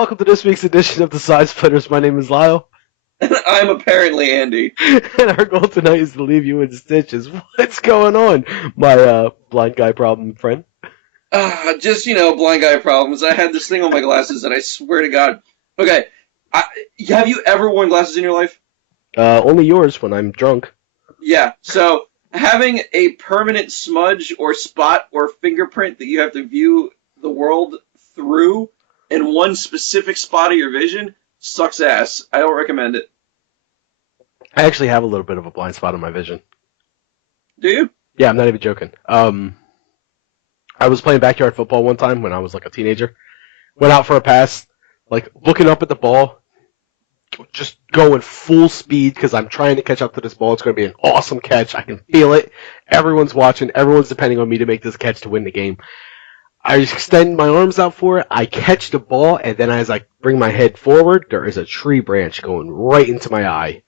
welcome to this week's edition of the Side Splitters. My name is Lyle, And I'm apparently Andy. and our goal tonight is to leave you in stitches. What's going on, my blind guy problem friend? Blind guy problems. I had this thing on my glasses, and I swear to God. Okay, I, have you ever worn glasses in your life? Only yours when I'm drunk. Yeah. So having a permanent smudge or spot or fingerprint that you have to view the world through in one specific spot of your vision sucks ass. I don't recommend it. I actually have a little bit of a blind spot in my vision. Do you? Yeah, I'm not even joking. I was playing backyard football one time when I was like a teenager. Went out for a pass, like looking up at the ball, just going full speed because I'm trying to catch up to this ball. It's going to be an awesome catch. I can feel it. Everyone's watching. Everyone's depending on me to make this catch to win the game. I extend my arms out for it. I catch the ball, and then as I bring my head forward, there is a tree branch going right into my eye.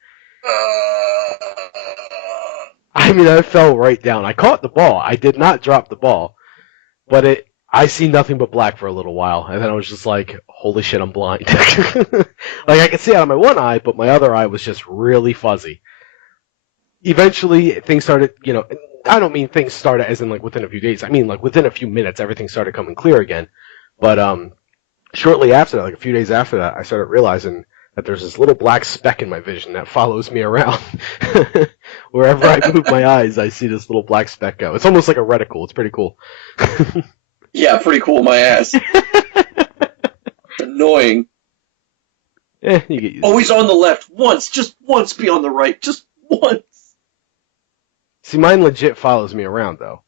I mean, I fell right down. I caught the ball. I did not drop the ball, but I see nothing but black for a little while, and then I was just like, holy shit, I'm blind. Like, I could see out of my one eye, but my other eye was just really fuzzy. Eventually, things started, I don't mean things started as in, like, within a few days. I mean, like, within a few minutes, everything started coming clear again. But, shortly after that, like, a few days after that, I started realizing that there's this little black speck in my vision that follows me around. Wherever I move my eyes, I see this little black speck go. It's almost like a reticle. It's pretty cool. Yeah, pretty cool, my ass. Annoying. You get used Always on the left. Just once be on the right. Just once. See, mine legit follows me around, though.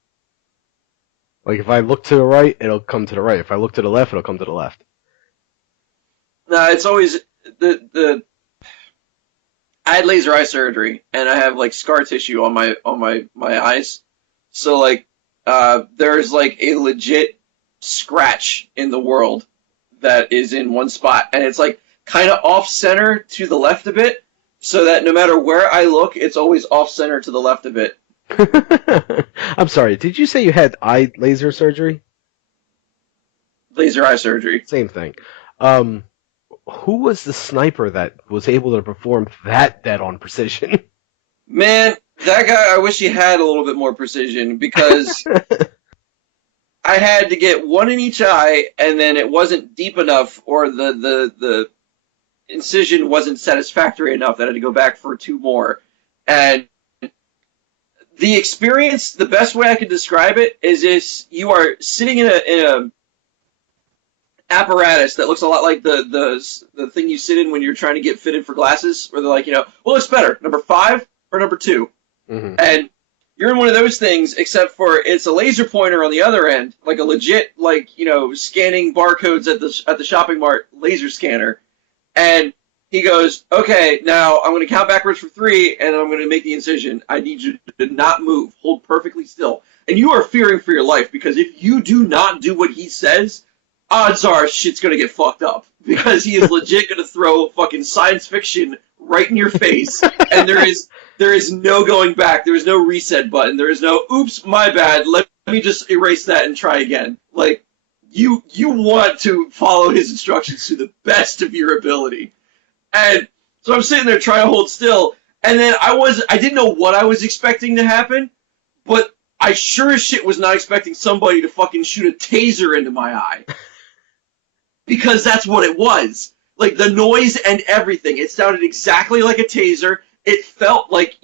Like, if I look to the right, it'll come to the right. If I look to the left, it'll come to the left. Nah, it's always I had laser eye surgery, and I have like scar tissue on my eyes. So like, there's like a legit scratch in the world that is in one spot, and it's like kind of off center to the left a bit, so that no matter where I look, it's always off center to the left a bit. I'm sorry, did you say you had eye laser surgery? Laser eye surgery. Same thing. Who was the sniper that was able to perform that dead-on precision? Man, that guy, I wish he had a little bit more precision, because I had to get one in each eye, and then it wasn't deep enough, or the incision wasn't satisfactory enough that I had to go back for two more. And the experience, the best way I could describe it is if you are sitting in a apparatus that looks a lot like the thing you sit in when you're trying to get fitted for glasses, where they're like, what looks better, number 5 or number 2? Mm-hmm. And you're in one of those things, except for it's a laser pointer on the other end, like a legit, scanning barcodes at the shopping mart laser scanner. And he goes, okay, now I'm going to count backwards for 3, and I'm going to make the incision. I need you to not move. Hold perfectly still. And you are fearing for your life, because if you do not do what he says, odds are shit's going to get fucked up. Because he is legit going to throw fucking science fiction right in your face, and there is no going back. There is no reset button. There is no, oops, my bad, let me just erase that and try again. Like, you want to follow his instructions to the best of your ability. And so I'm sitting there trying to hold still, and then I didn't know what I was expecting to happen, but I sure as shit was not expecting somebody to fucking shoot a taser into my eye. Because that's what it was. Like, the noise and everything. It sounded exactly like a taser. It felt like,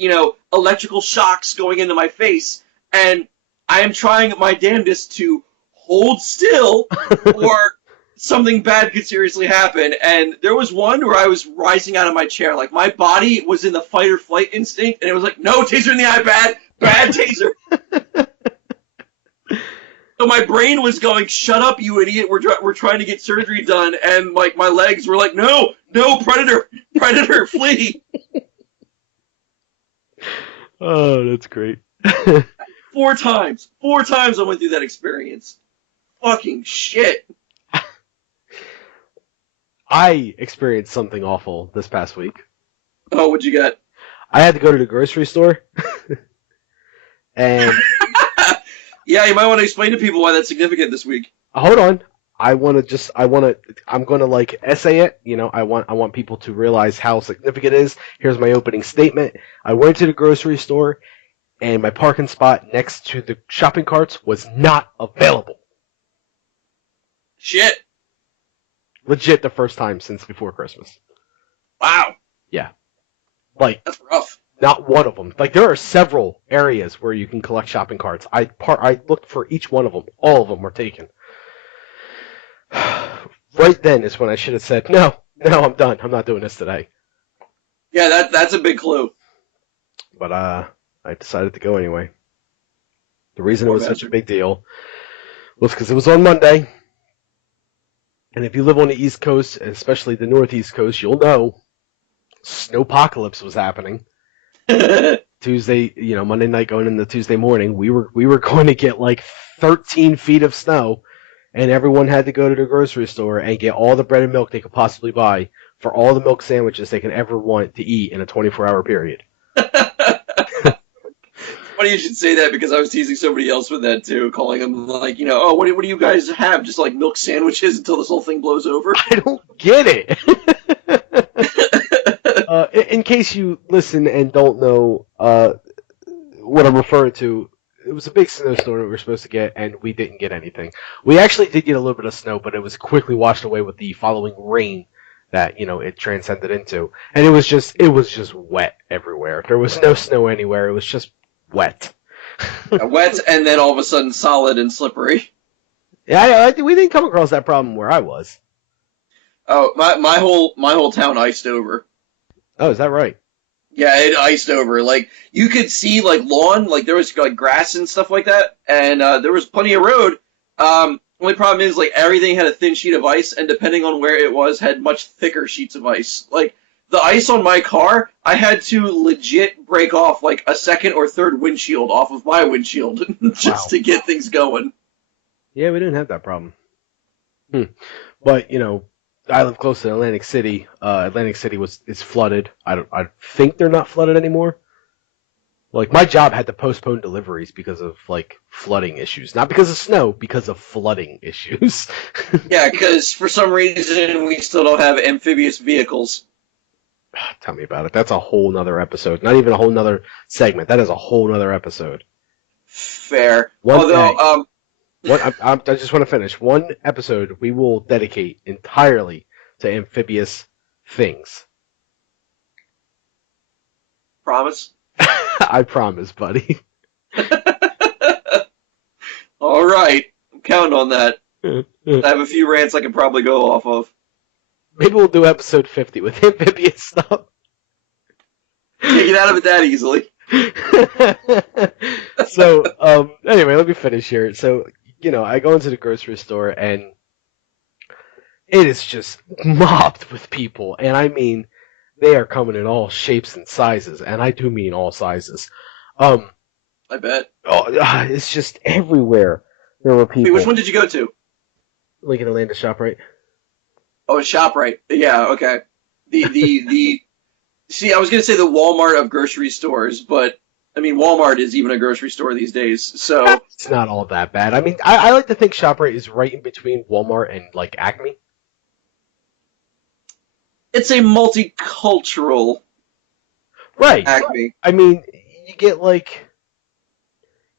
electrical shocks going into my face. And I am trying my damnedest to hold still, or something bad could seriously happen. And there was one where I was rising out of my chair. Like, my body was in the fight or flight instinct, and it was like, no, taser in the eye, bad taser. So my brain was going, shut up, you idiot, we're trying to get surgery done, and like my legs were like, no, predator, flee. Oh, that's great. 4 times I went through that experience. Fucking shit. I experienced something awful this past week. Oh, what'd you get? I had to go to the grocery store. And Yeah, you might want to explain to people why that's significant this week. hold on. I'm going to like essay it. I want people to realize how significant it is. Here's my opening statement. I went to the grocery store and my parking spot next to the shopping carts was not available. Shit. Legit the first time since before Christmas. Wow. Yeah. Like, that's rough. Not one of them. Like, there are several areas where you can collect shopping carts. I looked for each one of them. All of them were taken. Right then is when I should have said, no, I'm done. I'm not doing this today. Yeah, that's a big clue. But I decided to go anyway. The reason it was such a big deal was because it was on Monday. And if you live on the East Coast, especially the Northeast Coast, you'll know snowpocalypse was happening. Tuesday, Monday night going into Tuesday morning, we were going to get like 13 feet of snow, and everyone had to go to the grocery store and get all the bread and milk they could possibly buy for all the milk sandwiches they could ever want to eat in a 24-hour period. Funny you should say that, because I was teasing somebody else with that too, calling them like, oh, what do you guys have? Just like milk sandwiches until this whole thing blows over? I don't get it. In case you listen and don't know what I'm referring to, it was a big snowstorm we were supposed to get, and we didn't get anything. We actually did get a little bit of snow, but it was quickly washed away with the following rain that it transcended into, and it was just wet everywhere. There was no snow anywhere. It was just wet. Wet, and then all of a sudden solid and slippery. Yeah, we didn't come across that problem where I was. Oh, my whole town iced over. Oh, is that right? Yeah, it iced over. Like, you could see, like, lawn, like, there was, like, grass and stuff like that, and there was plenty of road. Only problem is, like, everything had a thin sheet of ice, and depending on where it was, had much thicker sheets of ice. Like, the ice on my car, I had to legit break off, like, a second or third windshield off of my windshield just to get things going. Yeah, we didn't have that problem. But, I live close to Atlantic City. Atlantic City is flooded. I think they're not flooded anymore. Like, my job had to postpone deliveries because of, like, flooding issues. Not because of snow, because of flooding issues. Yeah, because for some reason we still don't have amphibious vehicles. Tell me about it. That's a whole nother episode. Not even a whole nother segment. That is a whole nother episode. Fair. I just want to finish. One episode we will dedicate entirely to amphibious things. Promise? I promise, buddy. All right. I'm counting on that. I have a few rants I can probably go off of. Maybe we'll do episode 50 with amphibious stuff. Can't get out of it that easily. So, anyway, let me finish here. So, I go into the grocery store, and it is just mobbed with people. And I mean, they are coming in all shapes and sizes, and I do mean all sizes. I bet. Oh, it's just everywhere. There were people. Wait, which one did you go to? Lincoln Atlanta ShopRite. Oh, ShopRite. Yeah, okay. See, I was gonna say the Walmart of grocery stores, but I mean, Walmart is even a grocery store these days, so It's not all that bad. I mean, I like to think ShopRite is right in between Walmart and, like, Acme. it's a multicultural Right. Acme. I mean,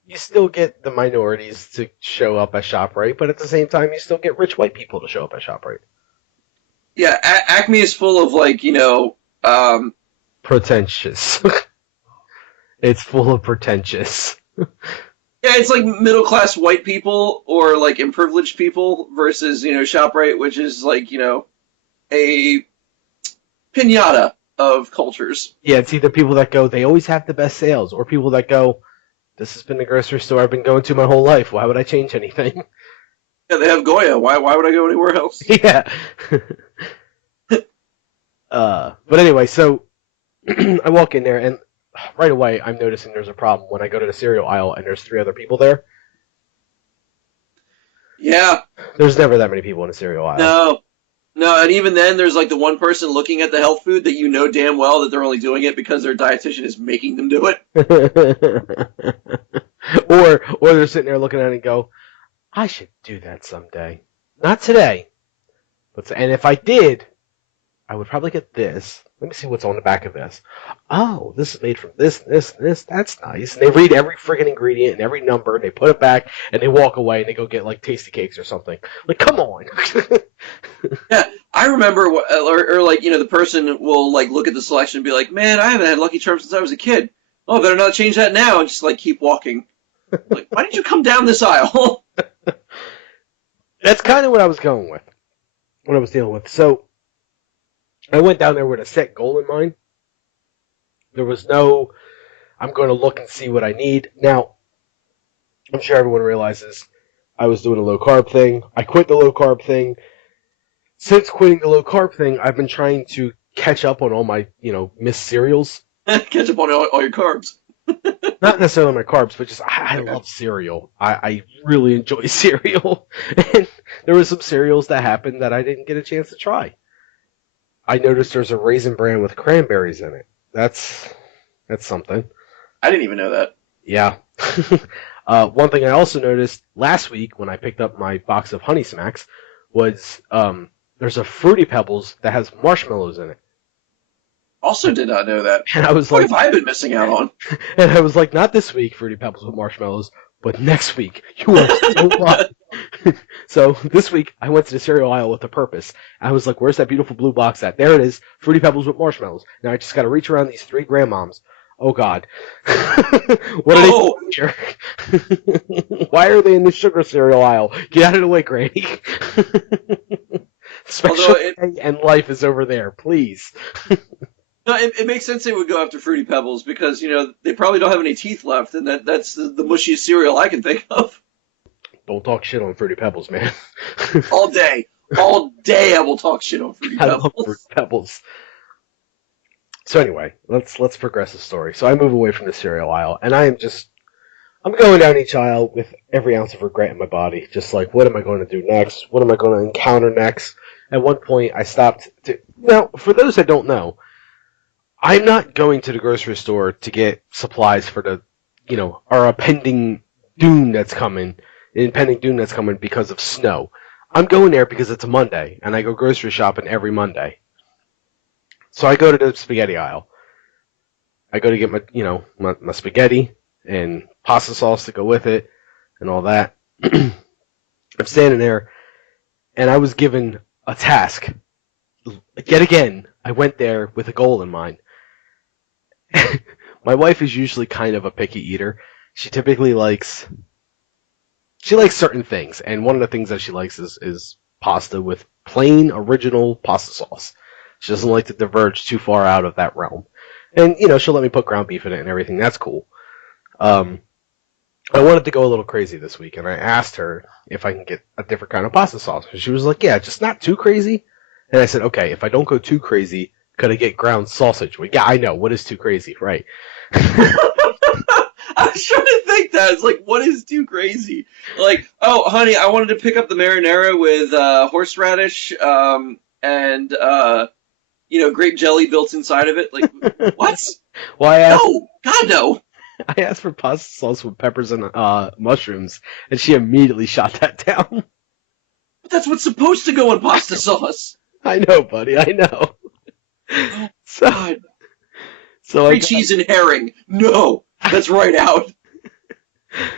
you still get the minorities to show up at ShopRite, but at the same time, you still get rich white people to show up at ShopRite. Yeah, Acme is full of, like, Pretentious. It's full of pretentious. yeah, it's like middle-class white people or, like, imprivileged people versus, ShopRite, which is, like, a piñata of cultures. Yeah, it's either people that go, they always have the best sales, or people that go, this has been the grocery store I've been going to my whole life. Why would I change anything? Yeah, they have Goya. Why would I go anywhere else? Yeah. But anyway, so I walk in there, and right away I'm noticing there's a problem when I go to the cereal aisle and there's 3 other people there. Yeah. There's never that many people in the cereal aisle. No, and even then there's like the one person looking at the health food that you know damn well that they're only doing it because their dietitian is making them do it. Or they're sitting there looking at it and go, I should do that someday. Not today. And if I did, I would probably get this. Let me see what's on the back of this. Oh, this is made from this, this, this. That's nice. And they read every friggin' ingredient and every number, and they put it back, and they walk away, and they go get, like, tasty cakes or something. Like, come on. Yeah, I remember, or like, the person will like look at the selection and be like, "Man, I haven't had Lucky Charms since I was a kid. Oh, better not change that now." And just like keep walking. Like, why did you come down this aisle? That's kind of what I was going with, what I was dealing with. So, I went down there with a set goal in mind. There was no, I'm going to look and see what I need. Now, I'm sure everyone realizes I was doing a low carb thing. I quit the low carb thing. Since quitting the low carb thing, I've been trying to catch up on all my, missed cereals. Catch up on all your carbs. Not necessarily my carbs, but just I love cereal. I really enjoy cereal. And there were some cereals that happened that I didn't get a chance to try. I noticed there's a Raisin Bran with cranberries in it. That's something. I didn't even know that. Yeah. One thing I also noticed last week when I picked up my box of Honey Smacks was there's a Fruity Pebbles that has marshmallows in it. Also did not know that. And I was What like, have I been missing out on? and I was like, not this week, Fruity Pebbles with marshmallows, but next week. You are so wrong. So this week I went to the cereal aisle with a purpose. I was like, where's that beautiful blue box at? There it is, Fruity Pebbles with marshmallows. Now I just got to reach around these 3 grandmoms. Oh God, what are they doing here? Why are they in the sugar cereal aisle? Get out of the way, Granny. Special day and life is over there, please. No, it makes sense they would go after Fruity Pebbles because, they probably don't have any teeth left, and that's the mushiest cereal I can think of. Don't talk shit on Fruity Pebbles, man. All day. All day I will talk shit on Fruity Pebbles. I love Fruity Pebbles. So anyway, let's progress the story. So I move away from the cereal aisle, and I'm going down each aisle with every ounce of regret in my body. Just like, what am I going to do next? What am I going to encounter next? At one point, I stopped to... Now, for those that don't know, I'm not going to the grocery store to get supplies for the, our impending doom that's coming because of snow. I'm going there because it's a Monday, and I go grocery shopping every Monday. So I go to the spaghetti aisle. I go to get my spaghetti and pasta sauce to go with it and all that. I'm standing there, and I was given a task. Yet again, I went there with a goal in mind. My wife is usually kind of a picky eater. She typically likes certain things, and one of the things that she likes is pasta with plain original pasta sauce. She doesn't like to diverge too far out of that realm. And, she'll let me put ground beef in it and everything. That's cool. I wanted to go a little crazy this week, and I asked her if I can get a different kind of pasta sauce. And she was like, yeah, just not too crazy. And I said, okay, if I don't go too crazy, could I get ground sausage? Well, yeah, I know. What is too crazy, right? I was trying to think that. It's like, what is too crazy? Like, oh, honey, I wanted to pick up the marinara with horseradish and grape jelly built inside of it. Like, what? Well, no, God, no. I asked for pasta sauce with peppers and mushrooms, and she immediately shot that down. But that's what's supposed to go in pasta sauce. I know, buddy. I know. Oh, so, God. So cheese and herring. No, that's right out.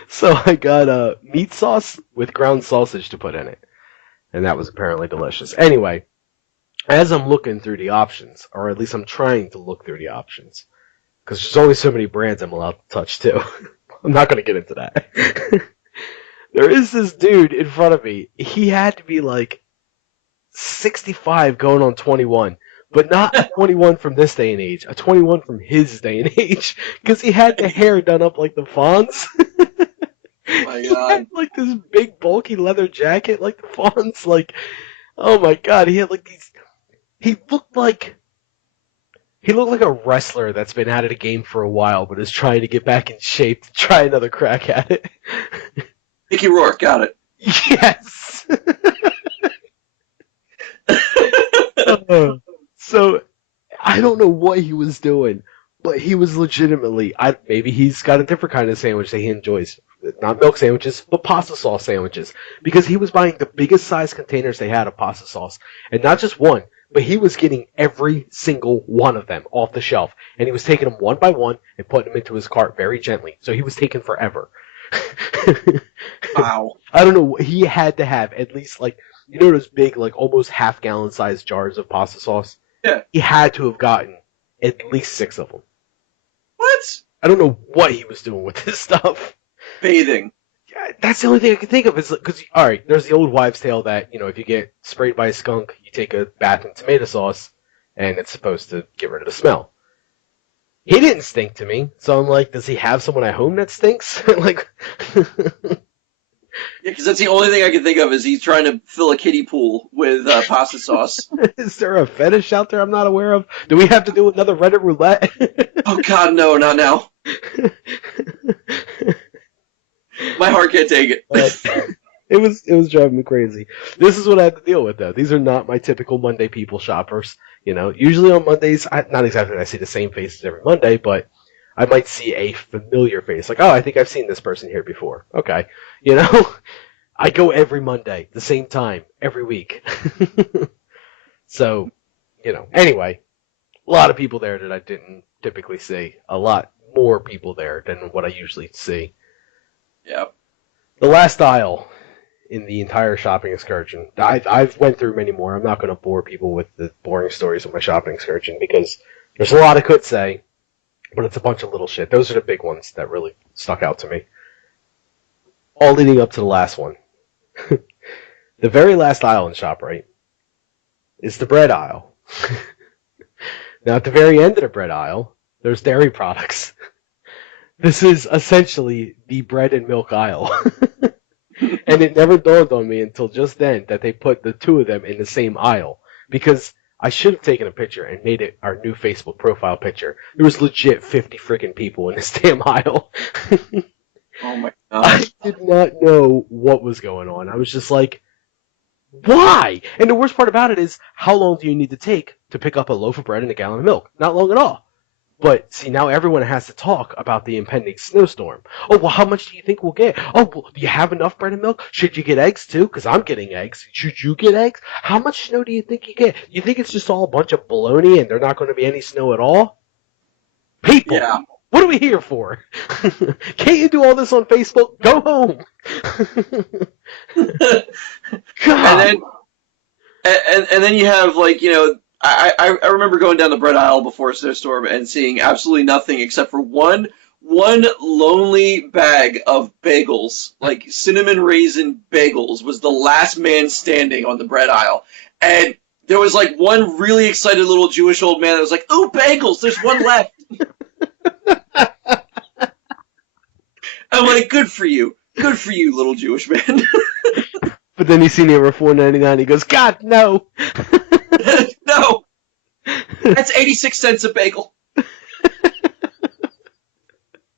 So I got meat sauce with ground sausage to put in it, and that was apparently delicious. Anyway, as I'm looking through the options, or at least I'm trying to look through the options, because there's only so many brands I'm allowed to touch too. I'm not going to get into that. There is this dude in front of me. He had to be like 65 going on 21. But not a 21 from this day and age, a 21 from his day and age, because he had the hair done up like the Fonz. Oh my God. He had like this big bulky leather jacket like the Fonz. Like, oh my God, he had like these. He looked like a wrestler that's been out of the game for a while, but is trying to get back in shape to try another crack at it. Mickey Rourke, got it. Yes. So, I don't know what he was doing, but he was legitimately, maybe he's got a different kind of sandwich that he enjoys not milk sandwiches, but pasta sauce sandwiches, because he was buying the biggest size containers they had of pasta sauce, and not just one, but he was getting every single one of them off the shelf, and he was taking them one by one and putting them into his cart very gently. So he was taking forever. Wow. I don't know. He had to have at least those big, almost half-gallon sized jars of pasta sauce. Yeah. He had to have gotten at least 6 of them. What? I don't know what he was doing with this stuff. Bathing. That's the only thing I can think of is because, all right, there's the old wives' tale that, if you get sprayed by a skunk, you take a bath in tomato sauce, and it's supposed to get rid of the smell. He didn't stink to me, so I'm like, does he have someone at home that stinks? Yeah, because that's the only thing I can think of is he's trying to fill a kiddie pool with pasta sauce. Is there a fetish out there I'm not aware of? Do we have to do another Reddit roulette? Oh God, no, not now. My heart can't take it. It was driving me crazy. This is what I have to deal with, though. These are not my typical Monday people shoppers. Usually on Mondays, not exactly that I see the same faces every Monday, but I might see a familiar face. Like, oh, I think I've seen this person here before. Okay. I go every Monday, the same time, every week. So, anyway, a lot of people there that I didn't typically see. A lot more people there than what I usually see. Yep. The last aisle in the entire shopping excursion. I've went through many more. I'm not going to bore people with the boring stories of my shopping excursion because there's a lot I could say, but it's a bunch of little shit. Those are the big ones that really stuck out to me. All leading up to the last one. The very last aisle in ShopRite is the bread aisle. Now, at the very end of the bread aisle, there's dairy products. This is essentially the bread and milk aisle. And it never dawned on me until just then that they put the two of them in the same aisle. Because I should have taken a picture and made it our new Facebook profile picture. There was legit 50 freaking people in this damn aisle. Oh my I God. did not know what was going on. I was just like, why? And the worst part about it is, how long do you need to take to pick up a loaf of bread and a gallon of milk? Not long at all. But, see, now everyone has to talk about the impending snowstorm. Oh, well, how much do you think we'll get? Oh, well, do you have enough bread and milk? Should you get eggs, too? Because I'm getting eggs. Should you get eggs? How much snow do you think you get? You think it's just all a bunch of baloney and there's not going to be any snow at all? People! Yeah. What are we here for? Can't you do all this on Facebook? Go home! God. And then you have I remember going down the bread aisle before a snowstorm and seeing absolutely nothing except for one lonely bag of bagels, like cinnamon raisin bagels, was the last man standing on the bread aisle. And there was one really excited little Jewish old man that was like, "Oh, bagels! There's one left." I'm like, "Good for you, little Jewish man." But then he seen it for $4.99. He goes, "God, no!" No, that's 86 cents a bagel.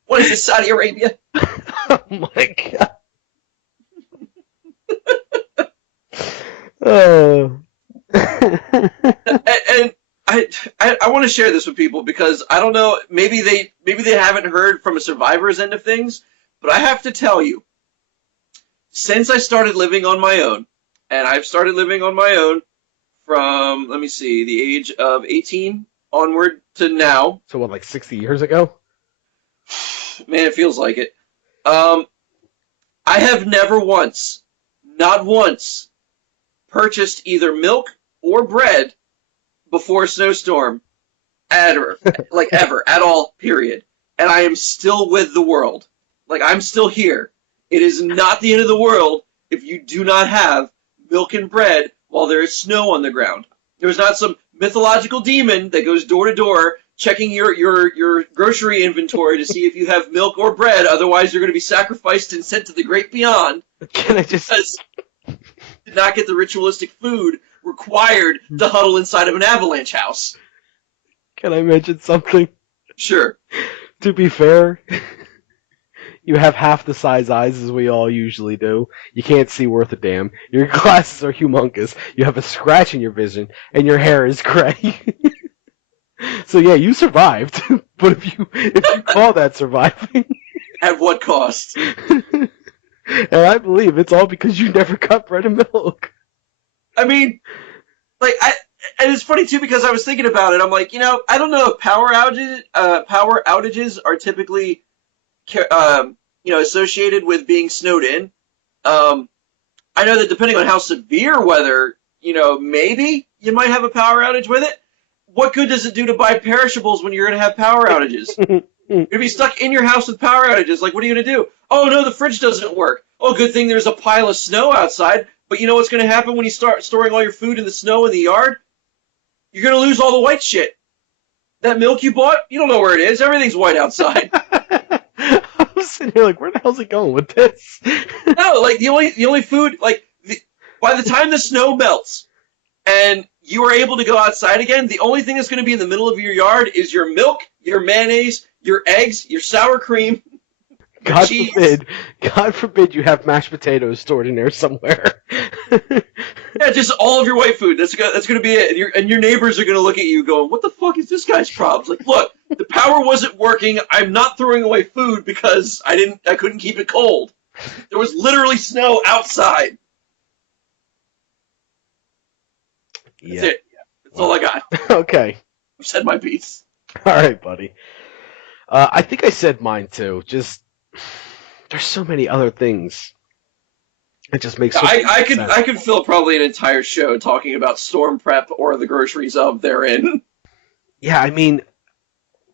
What is this, Saudi Arabia? Oh my God. Oh. And I want to share this with people because I don't know, maybe they haven't heard from a survivor's end of things, but I have to tell you, since I started living on my own, and I've started living on my own from, let me see, the age of 18 onward to now. So what, 60 years ago? Man, it feels like it. I have never once, not once, purchased either milk or bread before a snowstorm, ever, at all, period. And I am still with the world. I'm still here. It is not the end of the world if you do not have milk and bread while there is snow on the ground. There's not some mythological demon that goes door to door checking your grocery inventory to see if you have milk or bread, otherwise you're going to be sacrificed and sent to the great beyond. Can I just... Because you did not get the ritualistic food required to huddle inside of an avalanche house. Can I mention something? Sure. To be fair, you have half the size eyes as we all usually do. You can't see worth a damn. Your glasses are humongous. You have a scratch in your vision, and your hair is gray. So yeah, you survived. But if you call that surviving, At what cost? And I believe it's all because you never got bread and milk. I mean, like and it's funny too because I was thinking about it. I'm like, I don't know if power outages are typically, associated with being snowed in. Um, I know that depending on how severe weather, maybe you might have a power outage with it. What good does it do to buy perishables when you're going to have power outages? You're going to be stuck in your house with power outages. Like, what are you going to do? Oh, no, the fridge doesn't work. Oh, good thing there's a pile of snow outside. But you know what's going to happen when you start storing all your food in the snow in the yard? You're going to lose all the white shit. That milk you bought, you don't know where it is. Everything's white outside. I was sitting here like, where the hell's it going with this? No, like the only food, by the time the snow melts and you are able to go outside again, the only thing that's going to be in the middle of your yard is your milk, your mayonnaise, your eggs, your sour cream, your cheese. God forbid you have mashed potatoes stored in there somewhere. Yeah, just all of your white food. That's gonna be it. And your neighbors are gonna look at you going, "What the fuck is this guy's problem?" Like, look, the power wasn't working. I'm not throwing away food because I couldn't keep it cold. There was literally snow outside. That's it. That's all I got. Okay. I've said my piece. All right, buddy. I think I said mine too. Just there's so many other things. It just makes. I could fill probably an entire show talking about storm prep or the groceries of therein. Yeah, I mean,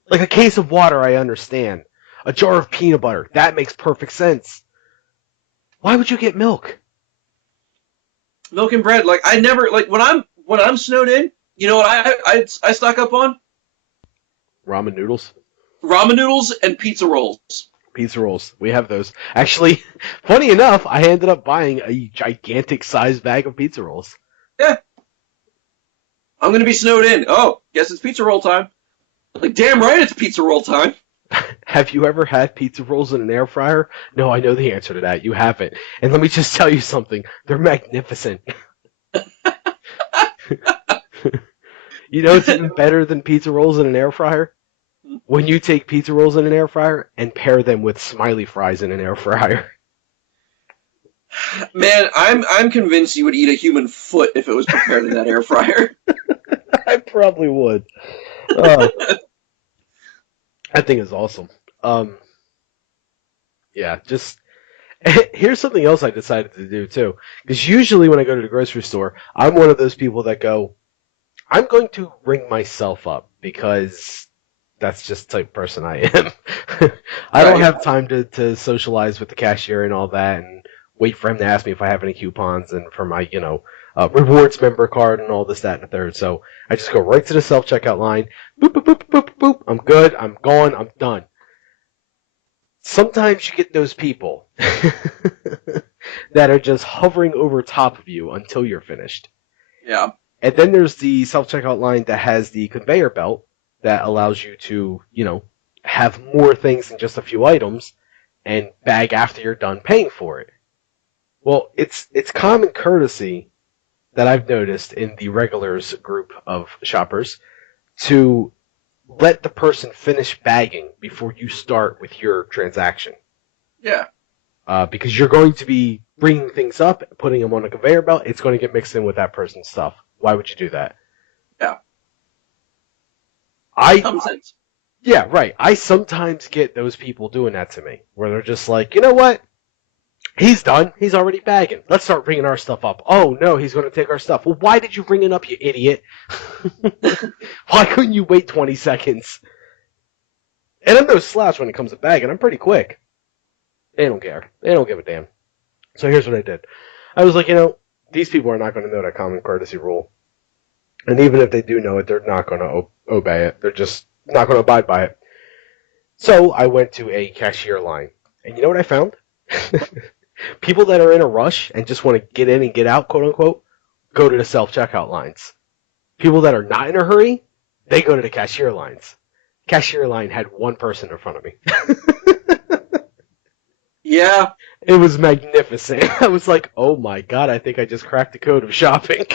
like a case of water, I understand. A jar of peanut butter, that makes perfect sense. Why would you get milk? Milk and bread, like I never like when I'm snowed in. You know what I stock up on? Ramen noodles. Ramen noodles and pizza rolls. Pizza rolls. We have those. Actually, funny enough, I ended up buying a gigantic sized bag of pizza rolls. Yeah. I'm going to be snowed in. Oh, guess it's pizza roll time. Like, damn right it's pizza roll time. Have you ever had pizza rolls in an air fryer? No, I know the answer to that. You haven't. And let me just tell you something. They're magnificent. You know it's even better than pizza rolls in an air fryer? When you take pizza rolls in an air fryer and pair them with smiley fries in an air fryer. Man, I'm convinced you would eat a human foot if it was prepared in that air fryer. I probably would. That thing is awesome. Yeah, just here's something else I decided to do too. Because usually when I go to the grocery store, I'm one of those people that go, I'm going to ring myself up because that's just the type of person I am. I don't have time to socialize with the cashier and all that and wait for him to ask me if I have any coupons and for my, rewards member card and all this, that, and the third. So I just go right to the self-checkout line. Boop, boop, boop, boop, boop. I'm good. I'm gone. I'm done. Sometimes you get those people that are just hovering over top of you until you're finished. Yeah. And then there's the self-checkout line that has the conveyor belt that allows you to, have more things than just a few items and bag after you're done paying for it. Well, it's common courtesy that I've noticed in the regulars group of shoppers to let the person finish bagging before you start with your transaction. Yeah. Because you're going to be bringing things up, putting them on a conveyor belt, it's going to get mixed in with that person's stuff. Why would you do that? Yeah. Common sense. Yeah, right. I sometimes get those people doing that to me, where they're just like, you know what? He's done. He's already bagging. Let's start bringing our stuff up. Oh, no, he's going to take our stuff. Well, why did you bring it up, you idiot? Why couldn't you wait 20 seconds? And I'm no slouch when it comes to bagging. I'm pretty quick. They don't care. They don't give a damn. So here's what I did. I was like, these people are not going to know that common courtesy rule. And even if they do know it, they're not going to obey it. They're just not going to abide by it. So I went to a cashier line. And you know what I found? People that are in a rush and just want to get in and get out, quote unquote, go to the self-checkout lines. People that are not in a hurry, they go to the cashier lines. Cashier line had one person in front of me. Yeah. It was magnificent. I was like, oh my god, I think I just cracked the code of shopping.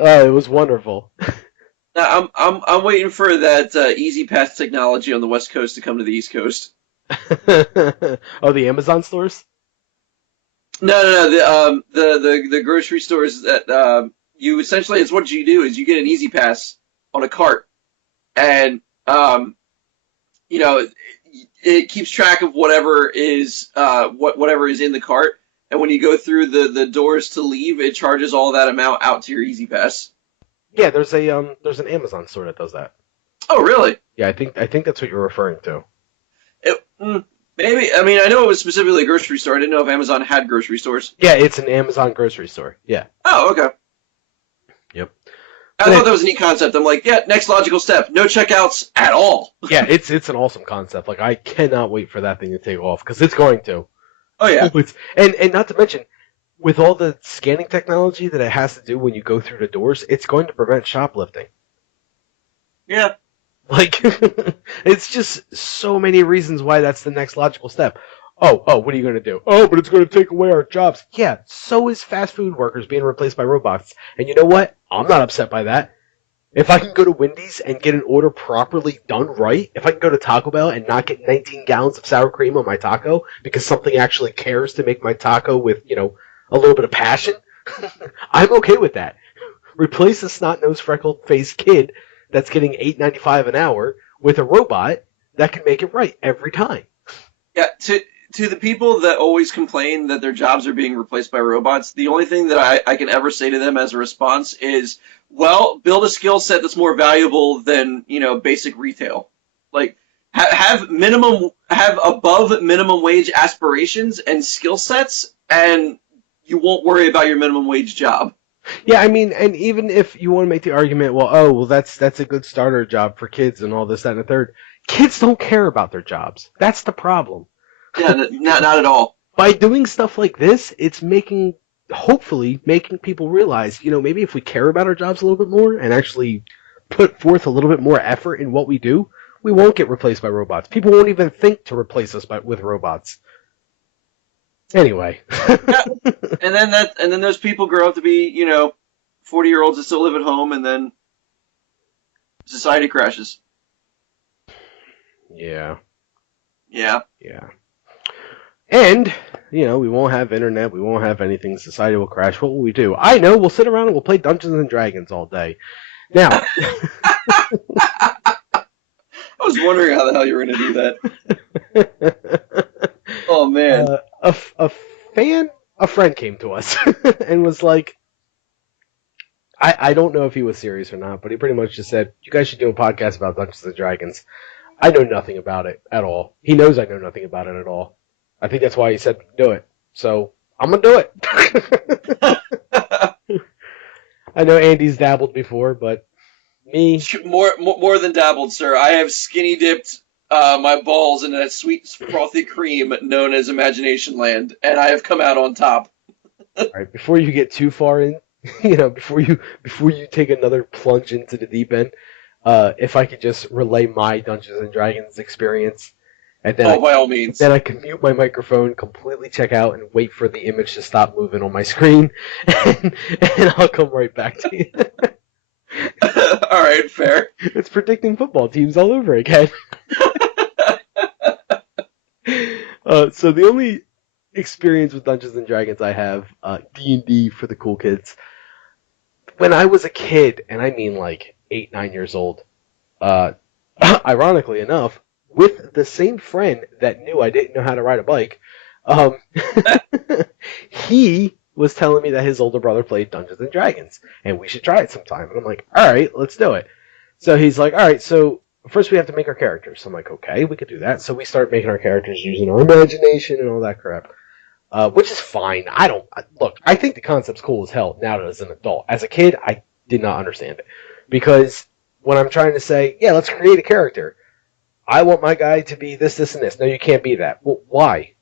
It was wonderful. I'm waiting for that Easy Pass technology on the West Coast to come to the East Coast. Oh, the Amazon stores? No, no, no. The grocery stores that you essentially, it's what you do is you get an Easy Pass on a cart, and you know it keeps track of whatever is in the cart, and when you go through the doors to leave, it charges all that amount out to your Easy Pass. Yeah, there's an Amazon store that does that. Oh, really? Yeah, I think that's what you're referring to. Maybe. I mean, I know it was specifically a grocery store. I didn't know if Amazon had grocery stores. Yeah, it's an Amazon grocery store. Yeah. Oh, okay. Yep. I thought that was a neat concept. I'm like, yeah, next logical step, no checkouts at all. Yeah, it's an awesome concept. Like I cannot wait for that thing to take off because it's going to. Oh yeah. And not to mention, with all the scanning technology that it has to do when you go through the doors, it's going to prevent shoplifting. Yeah. Like, it's just so many reasons why that's the next logical step. What are you going to do? Oh, but it's going to take away our jobs. Yeah, so is fast food workers being replaced by robots. And you know what? I'm not upset by that. If I can go to Wendy's and get an order properly done right, if I can go to Taco Bell and not get 19 gallons of sour cream on my taco because something actually cares to make my taco with, a little bit of passion, I'm okay with that. Replace the snot-nosed, freckled-faced kid that's getting $8.95 an hour with a robot that can make it right every time. Yeah. To the people that always complain that their jobs are being replaced by robots, the only thing that I can ever say to them as a response is, well, build a skill set that's more valuable than, basic retail. Like, have above minimum wage aspirations and skill sets, and you won't worry about your minimum wage job. Yeah, I mean, and even if you want to make the argument, well, that's a good starter job for kids and all this, that, and the third, kids don't care about their jobs. That's the problem. Yeah, not at all. By doing stuff like this, it's hopefully making people realize, maybe if we care about our jobs a little bit more and actually put forth a little bit more effort in what we do, we won't get replaced by robots. People won't even think to replace us with robots. Anyway. Yeah. And then those people grow up to be, 40-year-olds that still live at home, and then society crashes. Yeah. Yeah. Yeah. And, we won't have internet, we won't have anything, society will crash. What will we do? I know, we'll sit around and we'll play Dungeons and Dragons all day. Now. I was wondering how the hell you were going to do that. Oh, man. A friend came to us and was like, I don't know if he was serious or not, but he pretty much just said, you guys should do a podcast about Dungeons and Dragons. I know nothing about it at all. He knows I know nothing about it at all. I think that's why he said do it. So, I'm gonna do it. I know Andy's dabbled before, but me... More than dabbled, sir. I have skinny dipped my balls in that sweet, frothy cream known as Imagination Land, and I have come out on top. All right, before you get too far in, before you take another plunge into the deep end, if I could just relay my Dungeons and Dragons experience, and then by all means. Then I can mute my microphone, completely check out, and wait for the image to stop moving on my screen, and I'll come right back to you. All right, fair. It's predicting football teams all over again. So the only experience with Dungeons and Dragons I have, D&D for the cool kids. When I was a kid, and I mean like 8, 9 years old, ironically enough, with the same friend that knew I didn't know how to ride a bike, he was telling me that his older brother played Dungeons and Dragons, and we should try it sometime. And I'm like, all right, let's do it. So he's like, all right, so first we have to make our characters. So I'm like, okay, we could do that. So we start making our characters using our imagination and all that crap, which is fine. I think the concept's cool as hell now as an adult. As a kid, I did not understand it. Because when I'm trying to say, yeah, let's create a character, I want my guy to be this, this, and this. No, you can't be that. Well, why?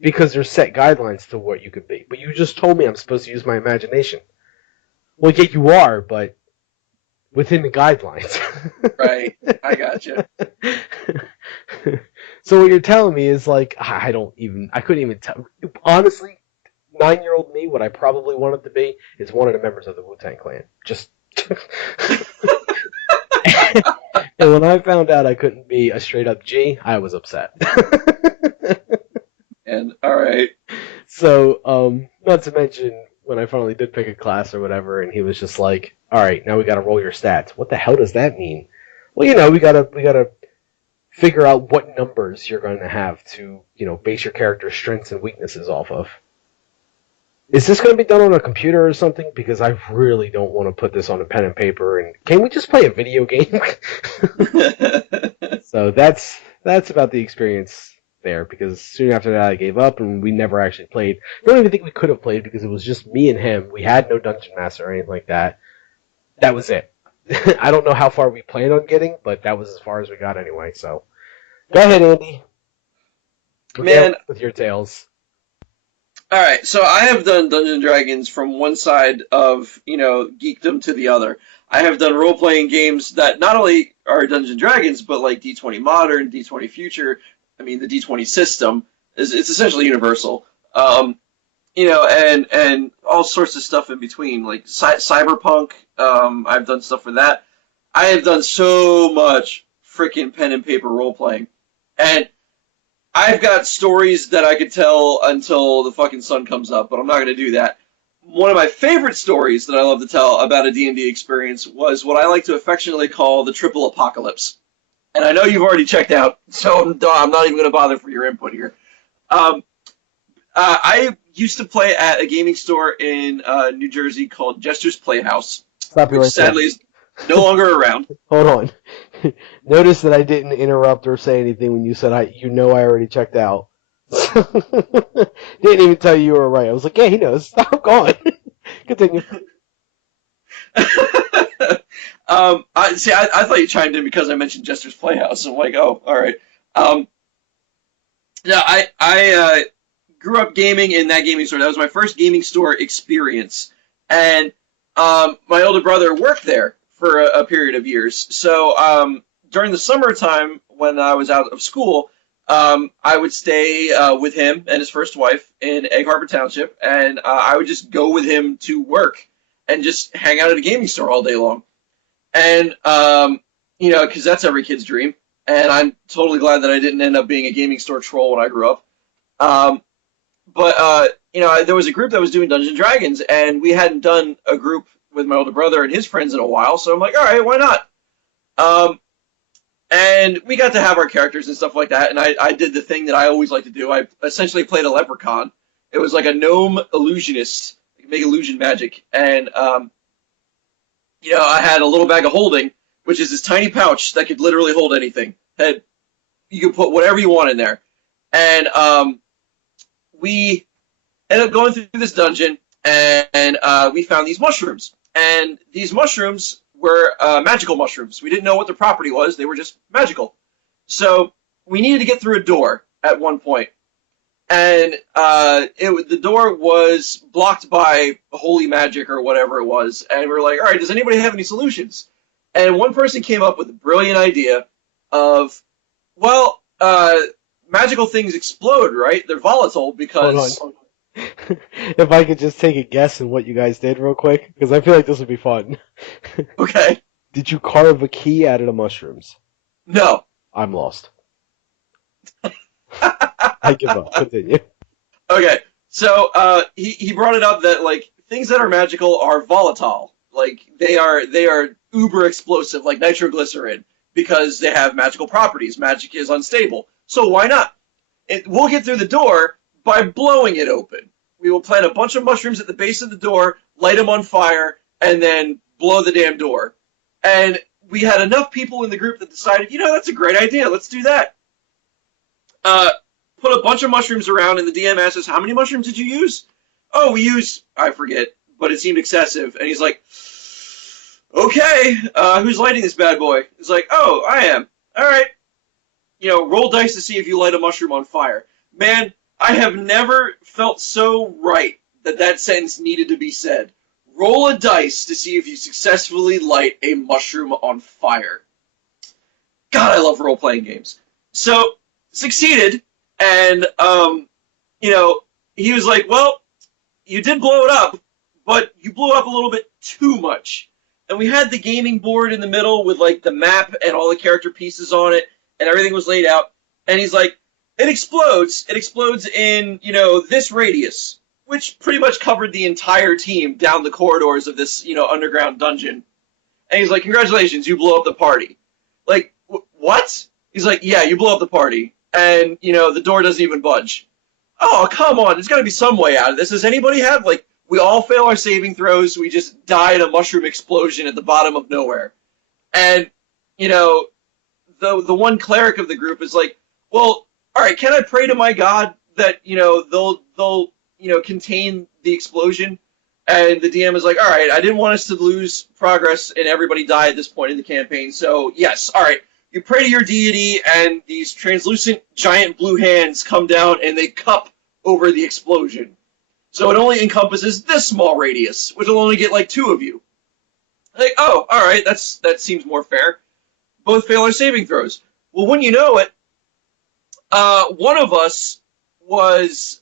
Because there's set guidelines to what you could be. But you just told me I'm supposed to use my imagination. Well, yeah, you are, but within the guidelines. Right. I gotcha. So what you're telling me is like, I couldn't even tell. Honestly, 9-year-old me, what I probably wanted to be is one of the members of the Wu-Tang Clan. Just... And when I found out I couldn't be a straight up G, I was upset. And all right. So, not to mention when I finally did pick a class or whatever, and he was just like, "All right, now we got to roll your stats." What the hell does that mean? Well, we gotta figure out what numbers you're going to have to, base your character's strengths and weaknesses off of. Is this going to be done on a computer or something? Because I really don't want to put this on a pen and paper. And can we just play a video game? So that's about the experience there. Because soon after that, I gave up, and we never actually played. I don't even think we could have played because it was just me and him. We had no dungeon master or anything like that. That was it. I don't know how far we planned on getting, but that was as far as we got anyway. So go ahead, Andy. Man, With your tales. all right. So I have done Dungeons and Dragons from one side of, geekdom to the other. I have done role-playing games that not only are Dungeons and Dragons, but like D20 Modern, D20 Future. I mean, the D20 system is it's essentially universal. And all sorts of stuff in between, like Cyberpunk. I've done stuff for that. I have done so much freaking pen and paper role playing, and I've got stories that I could tell until the fucking sun comes up, but I'm not going to do that. One of my favorite stories that I love to tell about a D&D experience was what I like to affectionately call the triple apocalypse. And I know you've already checked out, so I'm not even going to bother for your input here. Um, I used to play at a gaming store in New Jersey called Jester's Playhouse, Stop you which right there. sadly is no longer around. Hold on. Notice that I didn't interrupt or say anything when you said I already checked out. Didn't even tell you were right. I was like, yeah, he knows. Stop going. Continue. I thought you chimed in because I mentioned Jester's Playhouse. I'm like, oh, all right. Um, yeah, I grew up gaming in that gaming store. That was my first gaming store experience, and my older brother worked there for a period of years. So during the summertime when I was out of school, I would stay with him and his first wife in Egg Harbor Township, and I would just go with him to work and just hang out at a gaming store all day long. And because that's every kid's dream. And I'm totally glad that I didn't end up being a gaming store troll when I grew up. Um, but there was a group that was doing Dungeons and Dragons, and we hadn't done a group with my older brother and his friends in a while. So I'm like, all right, why not? Um, and we got to have our characters and stuff like that. And I did the thing that I always like to do. I essentially played a leprechaun. It was like a gnome illusionist, make illusion magic, and I had a little bag of holding, which is this tiny pouch that could literally hold anything. You could put whatever you want in there. And we ended up going through this dungeon, and we found these mushrooms. And these mushrooms were magical mushrooms. We didn't know what their property was. They were just magical. So we needed to get through a door at one point. And the door was blocked by holy magic or whatever it was. And we were like, all right, does anybody have any solutions? And one person came up with a brilliant idea of, well, magical things explode, right? They're volatile because... Hold on. If I could just take a guess at what you guys did real quick, because I feel like this would be fun. Okay. Did you carve a key out of the mushrooms? No. I'm lost. I give up. Continue. Okay. So he brought it up that like things that are magical are volatile. Like they are uber explosive, like nitroglycerin, because they have magical properties. Magic is unstable. So why not? We'll get through the door by blowing it open. We will plant a bunch of mushrooms at the base of the door, light them on fire, and then blow the damn door. And we had enough people in the group that decided, that's a great idea. Let's do that. Put a bunch of mushrooms around, and the DM asks us, how many mushrooms did you use? Oh, we used, I forget, but it seemed excessive. And he's like, okay, who's lighting this bad boy? He's like, oh, I am. All right. Roll dice to see if you light a mushroom on fire. Man, I have never felt so right that sentence needed to be said. Roll a dice to see if you successfully light a mushroom on fire. God, I love role-playing games. So, succeeded, and, he was like, well, you did blow it up, but you blew it up a little bit too much. and we had the gaming board in the middle with like the map and all the character pieces on it, and everything was laid out. And he's like, it explodes. It explodes in, this radius, which pretty much covered the entire team down the corridors of this, underground dungeon. And he's like, congratulations, you blew up the party. Like, what? He's like, yeah, you blew up the party. And, the door doesn't even budge. Oh, come on, there's got to be some way out of this. Does anybody have, like, we all fail our saving throws, we just die in a mushroom explosion at the bottom of nowhere. And, the one cleric of the group is like, well, all right, can I pray to my god that, they'll contain the explosion? And the DM is like, all right, I didn't want us to lose progress and everybody die at this point in the campaign, so yes, all right. You pray to your deity, and these translucent giant blue hands come down and they cup over the explosion. So it only encompasses this small radius, which will only get like 2 of you. Like, oh, all right, that seems more fair. Both fail our saving throws. Well, when you know it, one of us was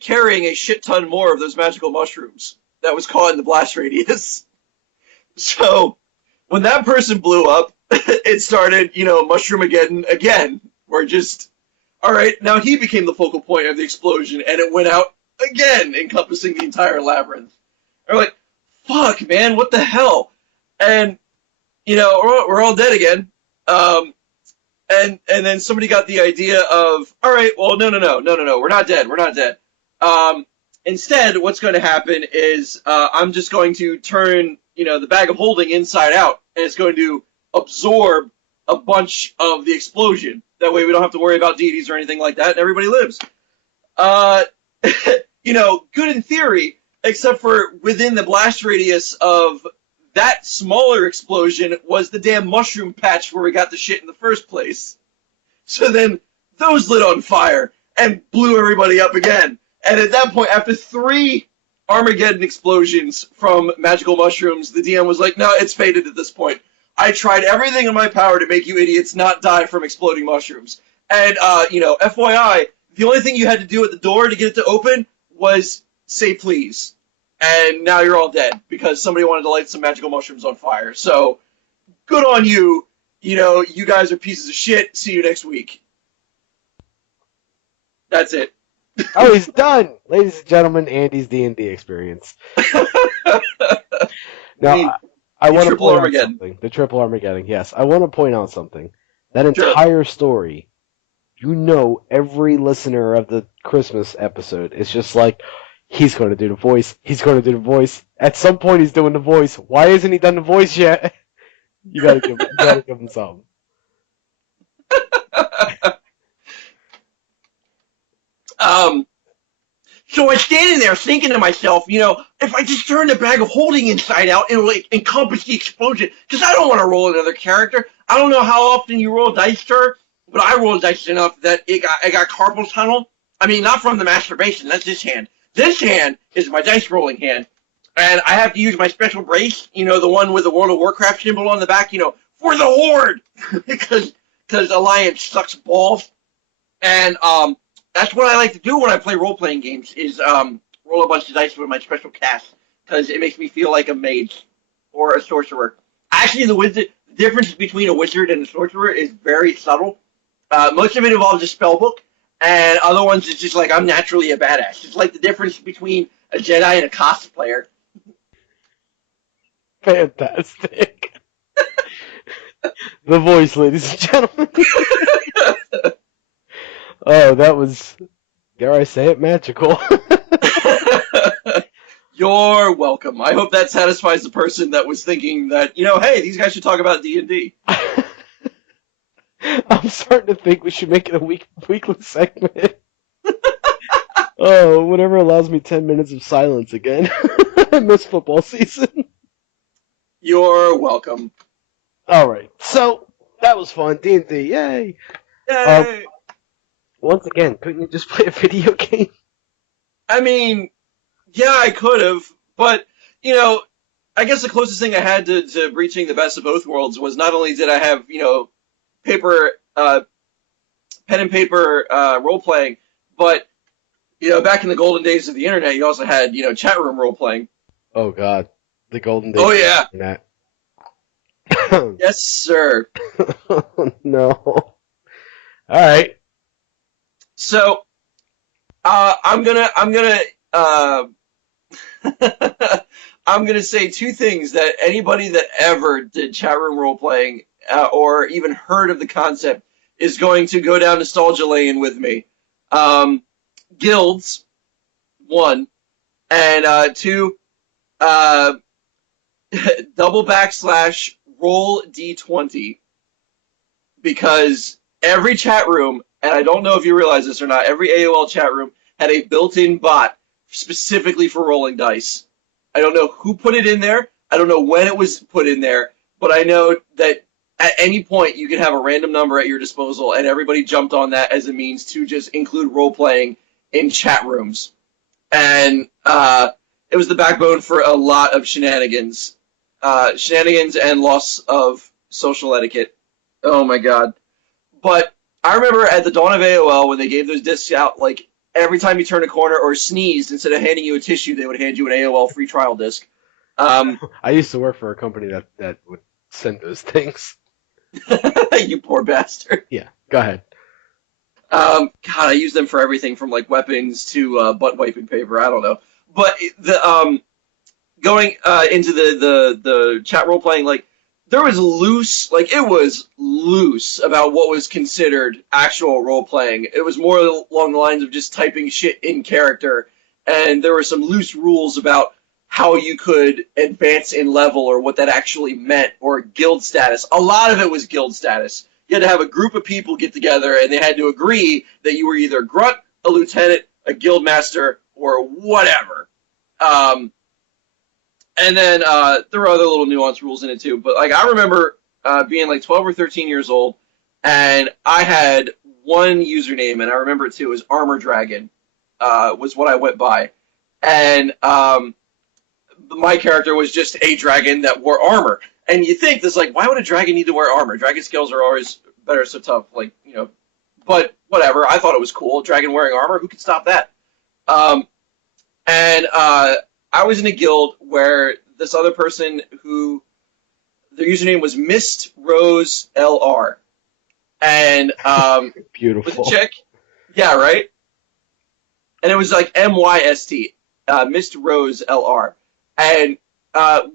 carrying a shit ton more of those magical mushrooms that was caught in the blast radius. So when that person blew up, it started, Mushroom-ageddon again. We're just, all right, now he became the focal point of the explosion, and it went out again, encompassing the entire labyrinth. And we're like, fuck, man, what the hell? And, we're all dead again. And then somebody got the idea of, all right, well, no, we're not dead. Instead, what's going to happen is I'm just going to turn, the bag of holding inside out, and it's going to absorb a bunch of the explosion. That way we don't have to worry about deities or anything like that, and everybody lives. Good in theory, except for within the blast radius of that smaller explosion was the damn mushroom patch where we got the shit in the first place. So then those lit on fire and blew everybody up again. And at that point, after 3 Armageddon explosions from magical mushrooms, the DM was like, no, it's faded at this point. I tried everything in my power to make you idiots not die from exploding mushrooms. And, FYI, the only thing you had to do at the door to get it to open was say please. And now you're all dead because somebody wanted to light some magical mushrooms on fire. So, good on you. You guys are pieces of shit. See you next week. That's it. Oh, he's done! Ladies and gentlemen, Andy's D&D experience. Now, I want to point out something. The triple Armageddon, yes. I want to point out something. That entire story, every listener of the Christmas episode is just like, he's going to do the voice. At some point he's doing the voice. Why hasn't he done the voice yet? You gotta give him something. So I'm standing there thinking to myself, if I just turn the bag of holding inside out, it'll encompass the explosion. Because I don't want to roll another character. I don't know how often you roll dice, sir, but I rolled dice enough that I got carpal tunnel. I mean, not from the masturbation. That's this hand. This hand is my dice rolling hand. And I have to use my special brace, the one with the World of Warcraft symbol on the back, for the Horde. because Alliance sucks balls. And, that's what I like to do when I play role-playing games, is roll a bunch of dice with my special cast, because it makes me feel like a mage or a sorcerer. Actually, the difference between a wizard and a sorcerer is very subtle. Most of it involves a spell book, and other ones it's just like I'm naturally a badass. It's like the difference between a Jedi and a cosplayer. Fantastic. The voice, ladies and gentlemen. Oh, that was, dare I say it, magical. You're welcome. I hope that satisfies the person that was thinking that, hey, these guys should talk about D&D. I'm starting to think we should make it a weekly segment. Oh, whatever allows me 10 minutes of silence again. I miss football season. You're welcome. All right, so that was fun. D&D, yay! Yay! Once again, couldn't you just play a video game? I mean, yeah, I could have, but, I guess the closest thing I had to reaching the best of both worlds was not only did I have, pen and paper role-playing, but, back in the golden days of the internet, you also had, chat room role-playing. Oh, God. The golden days of the internet. Yes, sir. No. All right. So, uh, I'm gonna say two things that anybody that ever did chat room role playing or even heard of the concept is going to go down nostalgia lane with me. Um, Guilds, one, and two, uh, double backslash roll D20, because every chat room, and I don't know if you realize this or not, every AOL chat room had a built-in bot specifically for rolling dice. I don't know who put it in there. I don't know when it was put in there, but I know that at any point you could have a random number at your disposal, and everybody jumped on that as a means to just include role playing in chat rooms. And it was the backbone for a lot of shenanigans and loss of social etiquette. Oh my god. But I remember at the dawn of AOL when they gave those discs out, like every time you turned a corner or sneezed, instead of handing you a tissue, they would hand you an AOL free trial disc. Um, I used to work for a company that would send those things. you poor bastard. Yeah, go ahead. God, I use them for everything from like weapons to butt wiping paper. I don't know. But the going into the chat role playing, like there was loose, like it was loose about what was considered actual role playing. It was more along the lines of just typing shit in character, and there were some loose rules about how you could advance in level or what that actually meant, or guild status. A lot of it was guild status. You had to have a group of people get together, and they had to agree that you were either grunt, a lieutenant, a guild master, or whatever. Um, and then there were other little nuanced rules in it too. But like I remember being like 12 or 13 years old, and I had one username, and I remember it too. It was Armor Dragon, was what I went by, and my character was just a dragon that wore armor. And you think this, like, why would a dragon need to wear armor? Dragon skills are always better, so tough, like, you know. But whatever, I thought it was cool. Dragon wearing armor, who could stop that? Um, and I was in a guild where this other person who their username was Mist Rose LR, and was a Beautiful. chick. Yeah, right. And it was like MYST, Mist Rose LR, and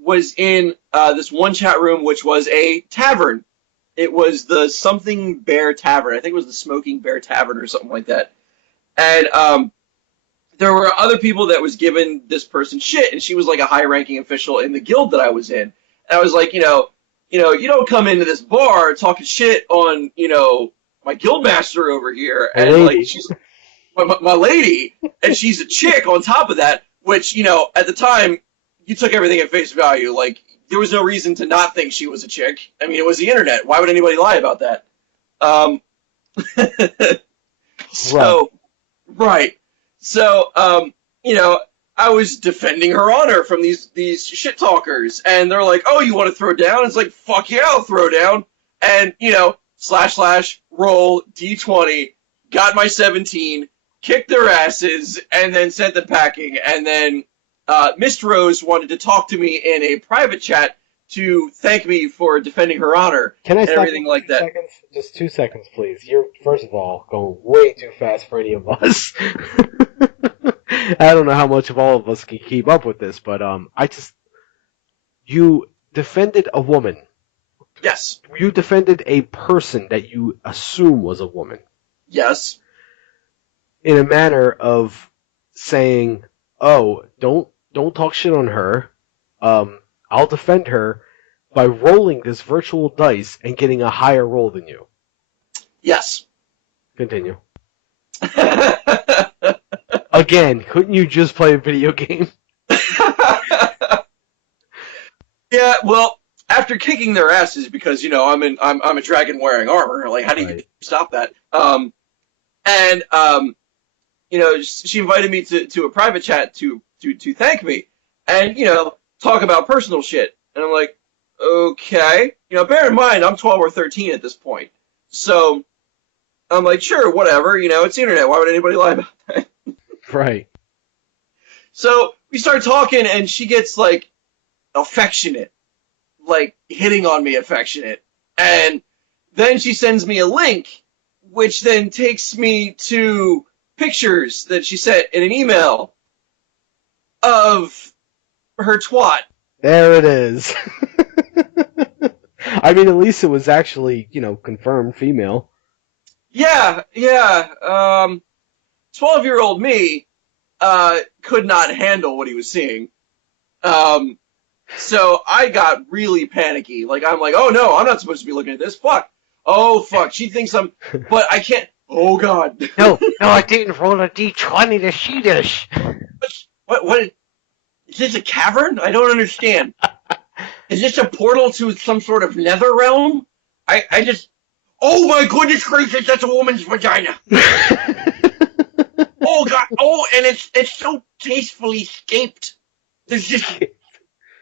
was in this one chat room, which was a tavern. It was the Something Bear Tavern. I think it was the Smoking Bear Tavern or something like that. And there were other people that was giving this person shit, and she was like a high-ranking official in the guild that I was in. And I was like, you don't come into this bar talking shit on, my guild master over here, A and like lady. she's my lady, and she's a chick on top of that. Which at the time, you took everything at face value. Like there was no reason to not think she was a chick. I mean, it was the internet. Why would anybody lie about that? Um, Right. so right. So, I was defending her honor from these shit talkers, and they're like, "Oh, you want to throw down?" It's like, "Fuck yeah, I'll throw down." And slash slash roll D20, got my 17, kicked their asses, and then sent them packing. And then Miss Rose wanted to talk to me in a private chat to thank me for defending her honor Can I and stop you everything for like that. 2 seconds? Just 2 seconds, please. You're, first of all, going way too fast for any of us. I don't know how much of all of us can keep up with this, but you defended a woman. Yes, You defended a person that you assume was a woman yes. in a manner of saying, "Oh, don't talk shit on her. I'll defend her by rolling this virtual dice and getting a higher roll than you." Yes. Continue. Again, couldn't you just play a video game? Yeah, well, after kicking their asses because I'm a dragon wearing armor. Like, how do you Right. stop that? And she invited me to a private chat to thank me, and talk about personal shit. And I'm like, okay, bear in mind I'm 12 or 13 at this point, so I'm like, sure, whatever. It's the internet. Why would anybody lie about that? Right. So we start talking, and she gets like affectionate like hitting on me affectionate. And then she sends me a link, which then takes me to pictures that she sent in an email of her twat. There it is. I mean, at least it was actually, confirmed female. Yeah, yeah. 12-year-old me could not handle what he was seeing. Um, so I got really panicky. Like, I'm like, oh no, I'm not supposed to be looking at this. Fuck. Oh fuck. She thinks I'm, but I can't. Oh god. No, I didn't roll a D20 to see this. What? Is this a cavern? I don't understand. Is this a portal to some sort of nether realm? I just. Oh my goodness gracious, that's a woman's vagina. Oh god. Oh, and it's so tastefully scaped. There's just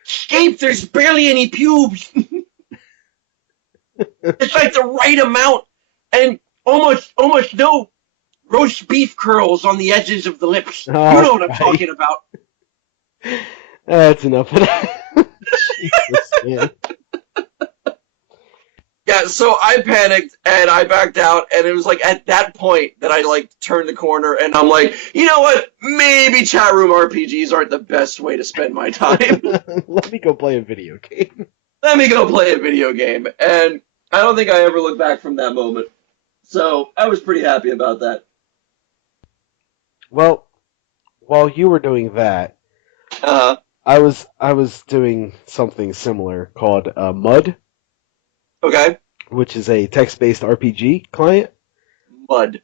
scaped. There's barely any pubes. It's like the right amount, and almost no roast beef curls on the edges of the lips. Oh, you know what I'm talking about. That's enough of that. Jesus, man. Yeah, so I panicked and I backed out, and it was like at that point that I like turned the corner and I'm like, you know what? Maybe chat room RPGs aren't the best way to spend my time. Let me go play a video game. Let me go play a video game. And I don't think I ever looked back from that moment. So I was pretty happy about that. Well, while you were doing that, I was doing something similar called Mud, Okay. which is a text-based RPG client. Mud.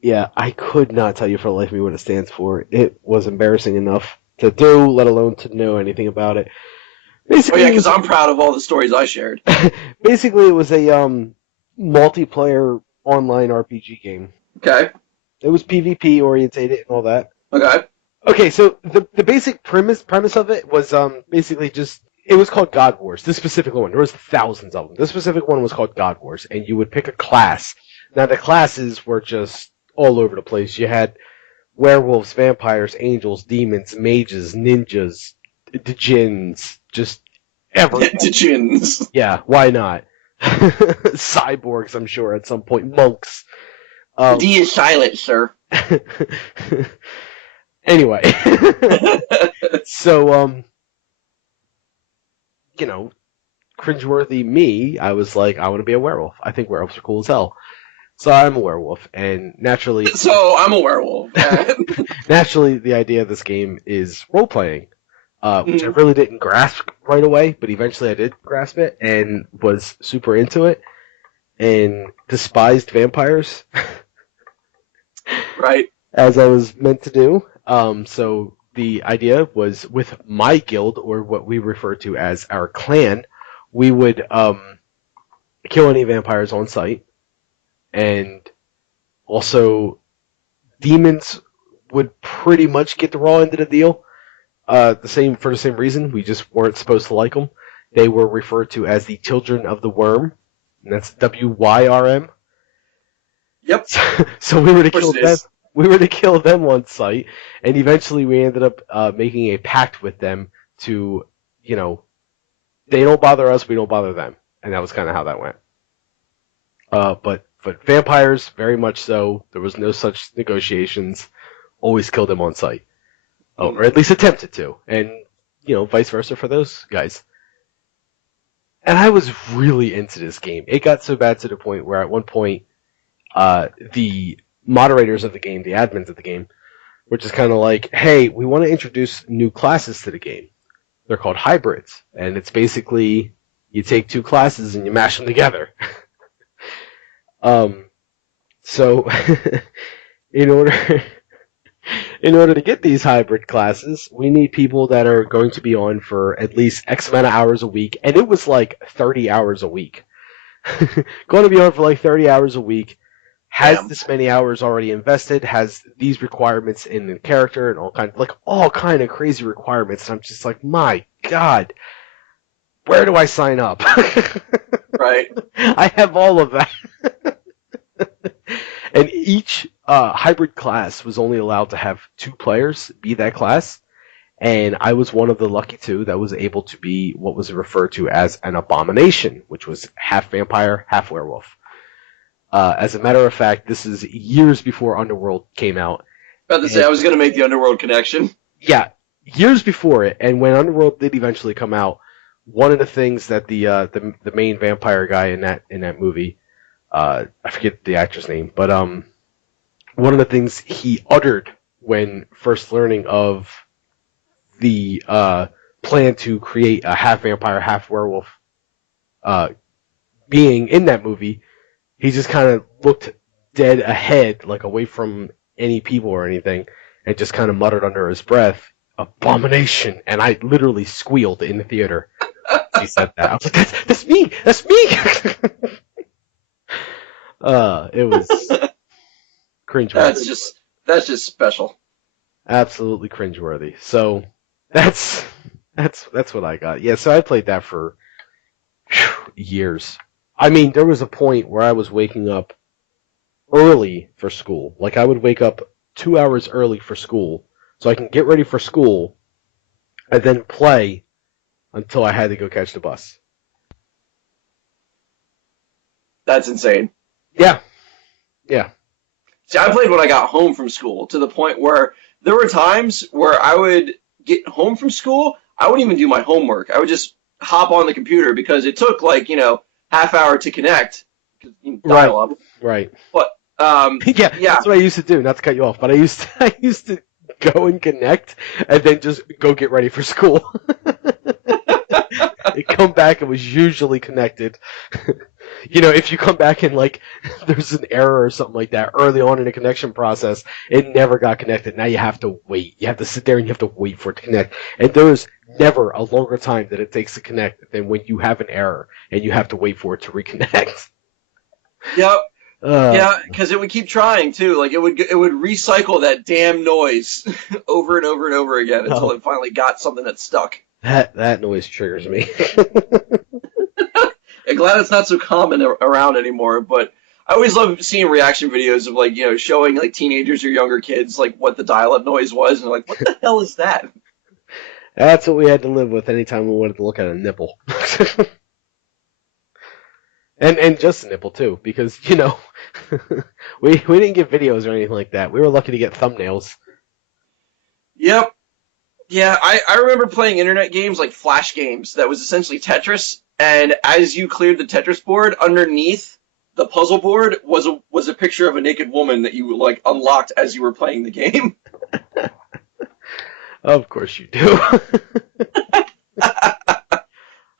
Yeah, I could not tell you for the life of me what it stands for. It was embarrassing enough to do, let alone to know anything about it. Oh yeah, because I'm proud of all the stories I shared. Basically, it was a multiplayer online RPG game. Okay. It was PvP orientated and all that. Okay. Okay, so the basic premise of it was basically just it was called God Wars. This specific one, there was thousands of them. This specific one was called God Wars, and you would pick a class. Now the classes were just all over the place. You had werewolves, vampires, angels, demons, mages, ninjas, djinns, just everything. Djinns. Yeah, why not? Cyborgs, I'm sure, at some point. Monks. D is silent, sir. Anyway. So, cringeworthy me, I was like, I want to be a werewolf. I think werewolves are cool as hell. So I'm a werewolf, and naturally... So I'm a werewolf. Naturally, the idea of this game is role-playing, which I really didn't grasp right away, but eventually I did grasp it, and was super into it, and despised vampires. Right. As I was meant to do. So the idea was with my guild, or what we refer to as our clan, we would kill any vampires on sight, and also demons would pretty much get the raw end of the deal. For the same reason, we just weren't supposed to like them. They were referred to as the Children of the Worm, and that's WYRM. Yep. So we were to kill them. We were to kill them on sight, and eventually we ended up making a pact with them to, they don't bother us, we don't bother them, and that was kind of how that went. But vampires, very much so. There was no such negotiations. Always killed them on sight, or at least attempted to, and vice versa for those guys. And I was really into this game. It got so bad to the point where at one point, the moderators of the game, the admins of the game, were just kind of like, hey, we want to introduce new classes to the game. They're called hybrids, and it's basically you take two classes and you mash them together. So in order to get these hybrid classes, we need people that are going to be on for at least X amount of hours a week, and it was like 30 hours a week. Going to be on for like 30 hours a week, has this many hours already invested, has these requirements in the character, and all kind of crazy requirements. And I'm just like, my God, where do I sign up? Right. I have all of that. And each hybrid class was only allowed to have 2 players be that class, And I was one of the lucky two that was able to be what was referred to as an abomination, which was half vampire, half werewolf. As a matter of fact, this is years before Underworld came out. About to say, And I was going to make the Underworld connection. yeah, years before it, and when Underworld did eventually come out, one of the things that the main vampire guy in that movie, I forget the actor's name, but one of the things he uttered when first learning of the plan to create a half vampire, half werewolf being in that movie, he just kind of looked dead ahead, like away from any people or anything, and just kind of muttered under his breath, "Abomination!" And I literally squealed in the theater. He said that. I was like, "That's me! That's me!" It was cringeworthy. That's just special. Absolutely cringeworthy. So that's what I got. Yeah, so I played that for years. I mean, there was a point where I was waking up early for school. Like, I would wake up 2 hours early for school so I can get ready for school and then play until I had to go catch the bus. That's insane. Yeah. Yeah. See, I played when I got home from school to the point where there were times where I would get home from school, I wouldn't even do my homework. I would just hop on the computer because it took like, half hour to connect. Dial up. Right. But yeah, that's what I used to do. Not to cut you off, but I used to go and connect, and then just go get ready for school. They come back, it was usually connected. If you come back and like there's an error or something like that early on in the connection process, it never got connected. Now you have to wait. You have to sit there and you have to wait for it to connect. And there is never a longer time that it takes to connect than when you have an error and you have to wait for it to reconnect. Yep. Yeah, because it would keep trying too. Like it would recycle that damn noise over and over and over again until it finally got something that stuck. That noise triggers me. I'm glad it's not so common around anymore, but I always love seeing reaction videos of like, showing like teenagers or younger kids like what the dial-up noise was, and they're like, what the hell is that? That's what we had to live with anytime we wanted to look at a nipple. And just a nipple too, because, we didn't get videos or anything like that. We were lucky to get thumbnails. Yep. Yeah, I remember playing internet games like Flash games that was essentially Tetris, and as you cleared the Tetris board, underneath the puzzle board was a picture of a naked woman that you like unlocked as you were playing the game. Of course you do.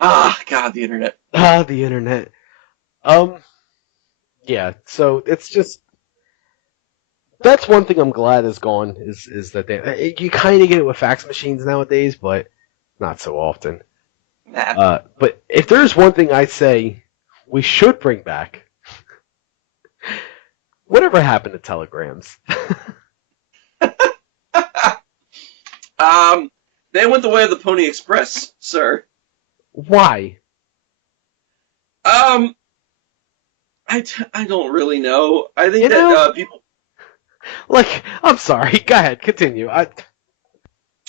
Ah, God, the internet. The internet. Yeah, so it's just, that's one thing I'm glad is gone, is that you kind of get it with fax machines nowadays, but not so often. Nah. But if there's one thing I say we should bring back, whatever happened to telegrams? They went the way of the Pony Express, sir. Why? I don't really know. I think that people... Like, I'm sorry. Go ahead. Continue.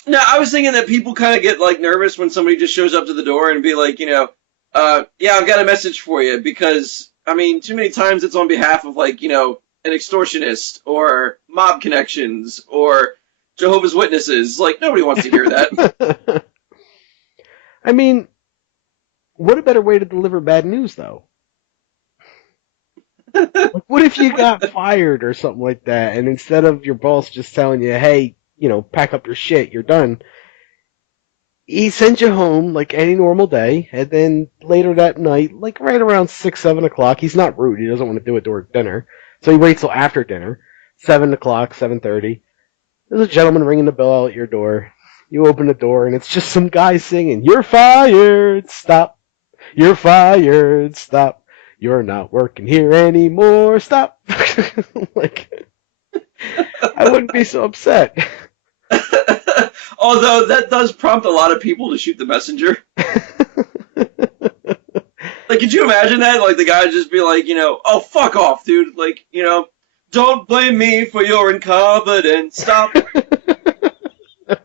No, I was thinking that people kind of get, like, nervous when somebody just shows up to the door and be like, yeah, I've got a message for you, because, I mean, too many times it's on behalf of, like, an extortionist, or mob connections, or Jehovah's Witnesses. Like, nobody wants to hear that. I mean, what a better way to deliver bad news, though? Like, what if you got fired or something like that, and instead of your boss just telling you, hey, pack up your shit, you're done, he sends you home like any normal day, and then later that night, like right around 6, 7 o'clock, he's not rude, he doesn't want to do it during dinner, so he waits till after dinner, 7 o'clock, 7:30, there's a gentleman ringing the bell out at your door, you open the door, and it's just some guy singing, "You're fired, stop, you're fired, stop. You're not working here anymore. Stop." Like, I wouldn't be so upset. Although that does prompt a lot of people to shoot the messenger. Like, could you imagine that? Like, the guy would just be like, oh, fuck off, dude. Like, don't blame me for your incompetence. Stop.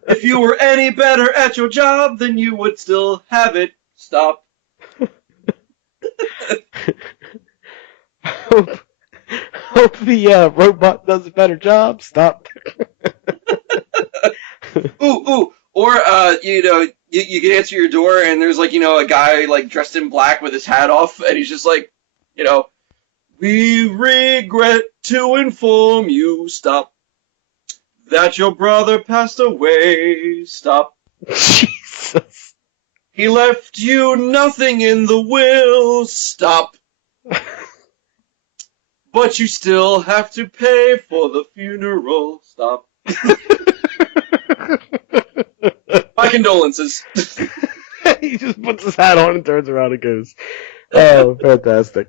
If you were any better at your job, then you would still have it. Stop. hope, hope the robot does a better job. Stop. Ooh. Or, you can answer your door and there's like, a guy like dressed in black with his hat off and he's just like, you know, we regret to inform you, stop, that your brother passed away, stop. Jesus. He left you nothing in the will, stop. But you still have to pay for the funeral, stop. My condolences. He just puts his hat on and turns around and goes, oh, fantastic.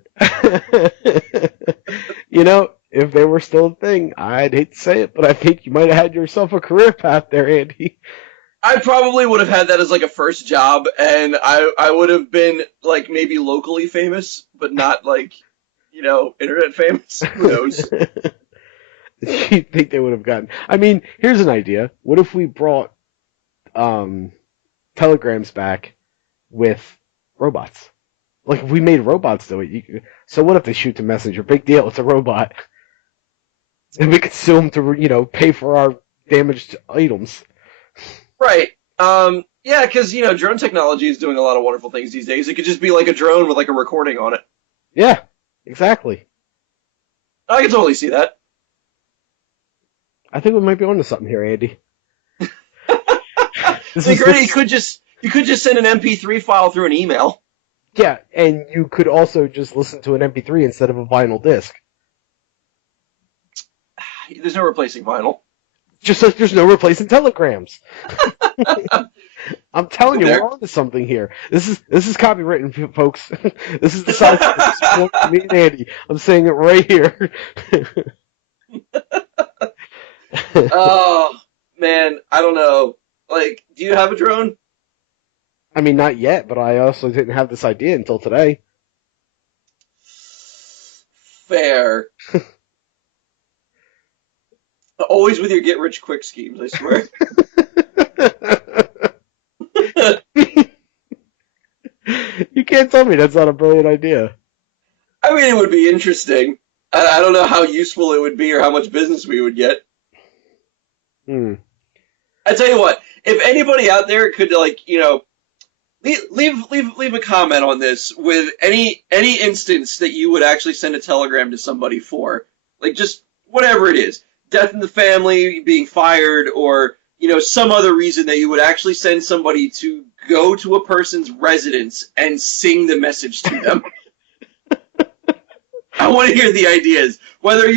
If they were still a thing, I'd hate to say it, but I think you might have had yourself a career path there, Andy. I probably would have had that as like a first job, and I would have been like maybe locally famous, but not like, internet famous. Who knows? You think they would have gotten? I mean, here's an idea. What if we brought telegrams back with robots? Like if we made robots do it. So what if they shoot to messenger? Big deal. It's a robot, and we could sue them to pay for our damaged items. Right. Yeah, because, drone technology is doing a lot of wonderful things these days. It could just be like a drone with like a recording on it. Yeah, exactly. I can totally see that. I think we might be onto something here, Andy. You could just send an MP3 file through an email. Yeah, and you could also just listen to an MP3 instead of a vinyl disc. There's no replacing vinyl. Just like there's no replacing telegrams. I'm telling you, we're onto something here. This is copywritten, folks. This is the side support me and Andy. I'm saying it right here. Oh man, I don't know. Like, do you have a drone? I mean, not yet, but I also didn't have this idea until today. Fair. Always with your get-rich-quick schemes, I swear. You can't tell me that's not a brilliant idea. I mean, it would be interesting. I don't know how useful it would be or how much business we would get. I tell you what, if anybody out there could, like, leave a comment on this with any instance that you would actually send a telegram to somebody for, like, just whatever it is. Death in the family, being fired, or, some other reason that you would actually send somebody to go to a person's residence and sing the message to them. I want to hear the ideas. Whether,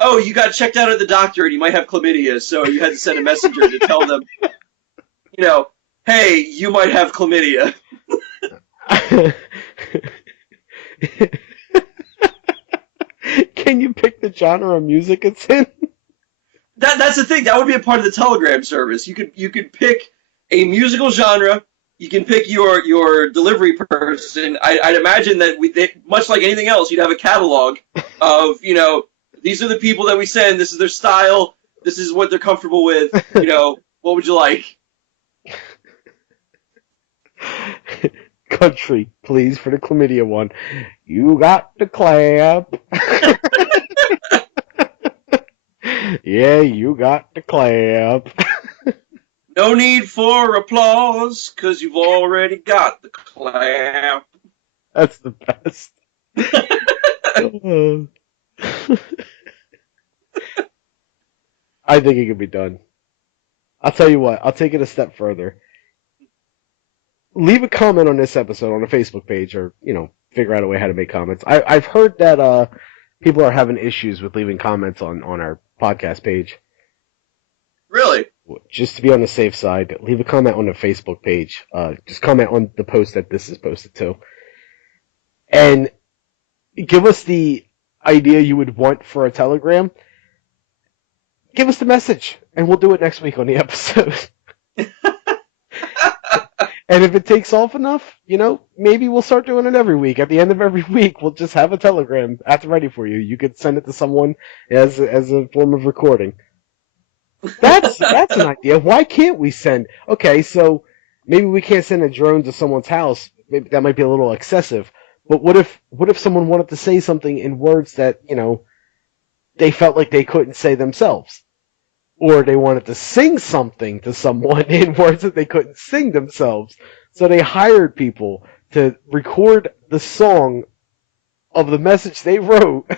oh, you got checked out at the doctor and you might have chlamydia, so you had to send a messenger to tell them, hey, you might have chlamydia. Can you pick the genre of music it's in? That's the thing. That would be a part of the telegram service. You could pick a musical genre. You can pick your delivery person. I'd imagine that much like anything else, you'd have a catalog of these are the people that we send. This is their style. This is what they're comfortable with. What would you like? Country, please, for the chlamydia one. You got to clap. Yeah, you got to clap. No need for applause, because you've already got the clap. That's the best. I think it could be done. I'll tell you what, I'll take it a step further. Leave a comment on this episode on the Facebook page, or, figure out a way how to make comments. I've heard that people are having issues with leaving comments on our podcast page. Really? Just to be on the safe side, leave a comment on the Facebook page. Just comment on the post that this is posted to. And give us the idea you would want for a telegram. Give us the message, and we'll do it next week on the episode. And if it takes off enough, maybe we'll start doing it every week. At the end of every week, we'll just have a telegram at the ready for you. You could send it to someone as a form of recording. That's an idea. Why can't we send? Okay, so maybe we can't send a drone to someone's house. Maybe that might be a little excessive. But what if someone wanted to say something in words that they felt like they couldn't say themselves, or they wanted to sing something to someone in words that they couldn't sing themselves? So they hired people to record the song of the message they wrote,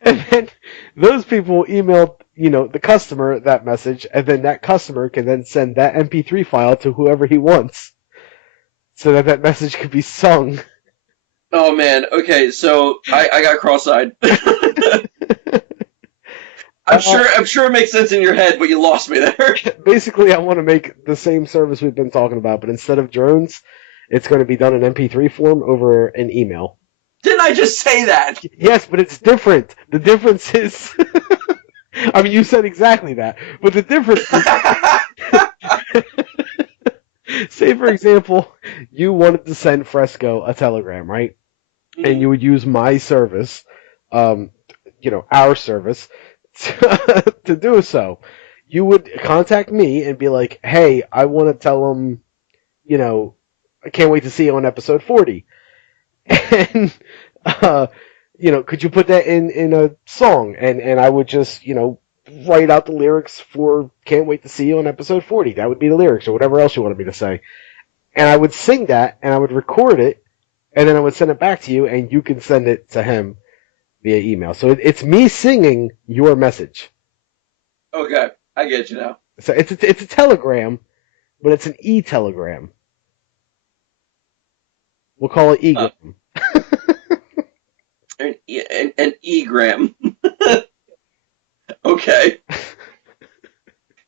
and then those people emailed, the customer that message, and then that customer can then send that MP3 file to whoever he wants, so that that message could be sung. Oh man, okay, so I got cross-eyed. I'm sure it makes sense in your head, but you lost me there. Basically, I want to make the same service we've been talking about, but instead of drones, it's going to be done in MP3 form over an email. Didn't I just say that? Yes, but it's different. The difference is, I mean, you said exactly that, but the difference is, say for example, you wanted to send Fresco a telegram, right? And you would use my service, our service, to do so. You would contact me and be like, hey, I want to tell him, I can't wait to see you on episode 40. And, could you put that in a song? And I would just, write out the lyrics for can't wait to see you on episode 40. That would be the lyrics, or whatever else you wanted me to say. And I would sing that, and I would record it, and then I would send it back to you, and you can send it to him via email. So it's me singing your message. Okay, I get you now. So it's a telegram, but it's an e-telegram. We'll call it egram. An e-gram. Okay.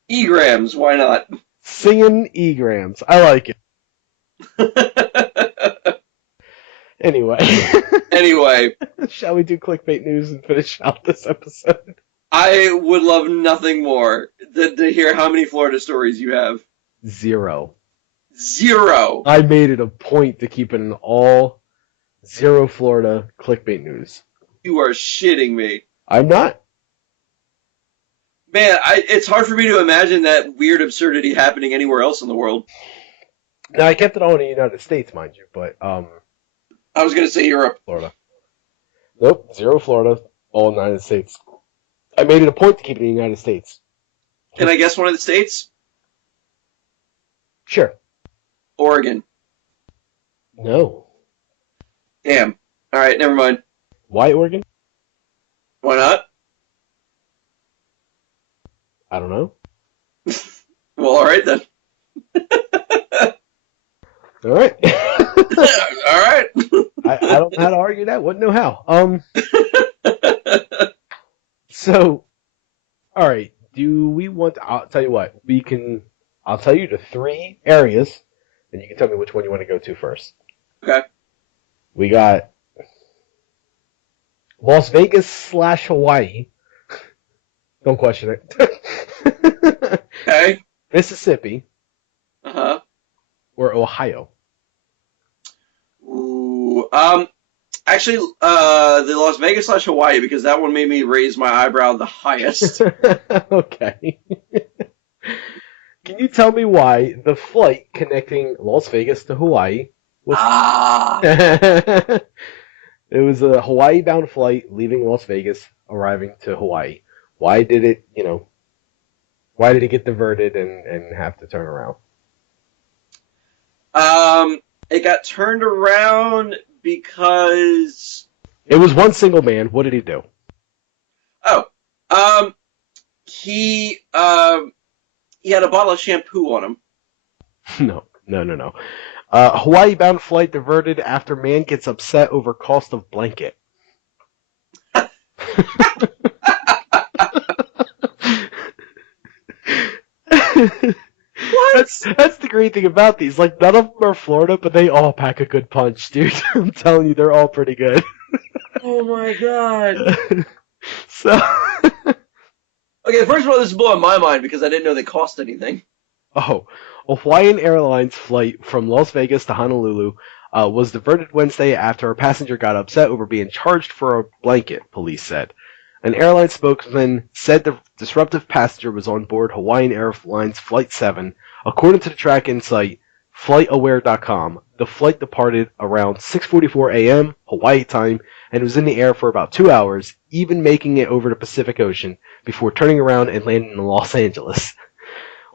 E-grams, why not? Singing e-grams. I like it. Anyway, shall we do clickbait news and finish out this episode? I would love nothing more than to hear how many Florida stories you have. 0. 0. I made it a point to keep it an all 0 Florida clickbait news. You are shitting me. I'm not. Man, it's hard for me to imagine that weird absurdity happening anywhere else in the world. Now, I kept it all in the United States, mind you, but, I was going to say Europe. Florida. Nope, 0 Florida, all United States. I made it a point to keep it in the United States. Can I guess one of the states? Sure. Oregon. No. Damn. Alright, never mind. Why Oregon? Why not? I don't know. Well, alright then. Alright. Alright. I don't know how to argue that. Wouldn't know how. So, alright. Do we want to, I'll tell you what. I'll tell you the 3 areas, and you can tell me which one you want to go to first. Okay. We got Las Vegas / Hawaii. Don't question it. Okay. Mississippi. Uh-huh. Or Ohio. Ooh. Actually, the Las Vegas / Hawaii, because that one made me raise my eyebrow the highest. Okay. Can you tell me why the flight connecting Las Vegas to Hawaii was... It was a Hawaii-bound flight leaving Las Vegas, arriving to Hawaii. Why did it, why did it get diverted and have to turn around? It got turned around because... It was one single man. What did he do? Oh. He had a bottle of shampoo on him. No. Hawaii-bound flight diverted after man gets upset over cost of blanket. What? That's the great thing about these. Like, none of them are Florida, but they all pack a good punch, dude. I'm telling you, they're all pretty good. Oh my god. So... Okay, first of all, this is blowing my mind because I didn't know they cost anything. Oh, a Hawaiian Airlines flight from Las Vegas to Honolulu was diverted Wednesday after a passenger got upset over being charged for a blanket, police said. An airline spokesman said the disruptive passenger was on board Hawaiian Airlines Flight 7. According to the track-in site, FlightAware.com, the flight departed around 6:44 a.m. Hawaii time and was in the air for about 2 hours, even making it over the Pacific Ocean before turning around and landing in Los Angeles.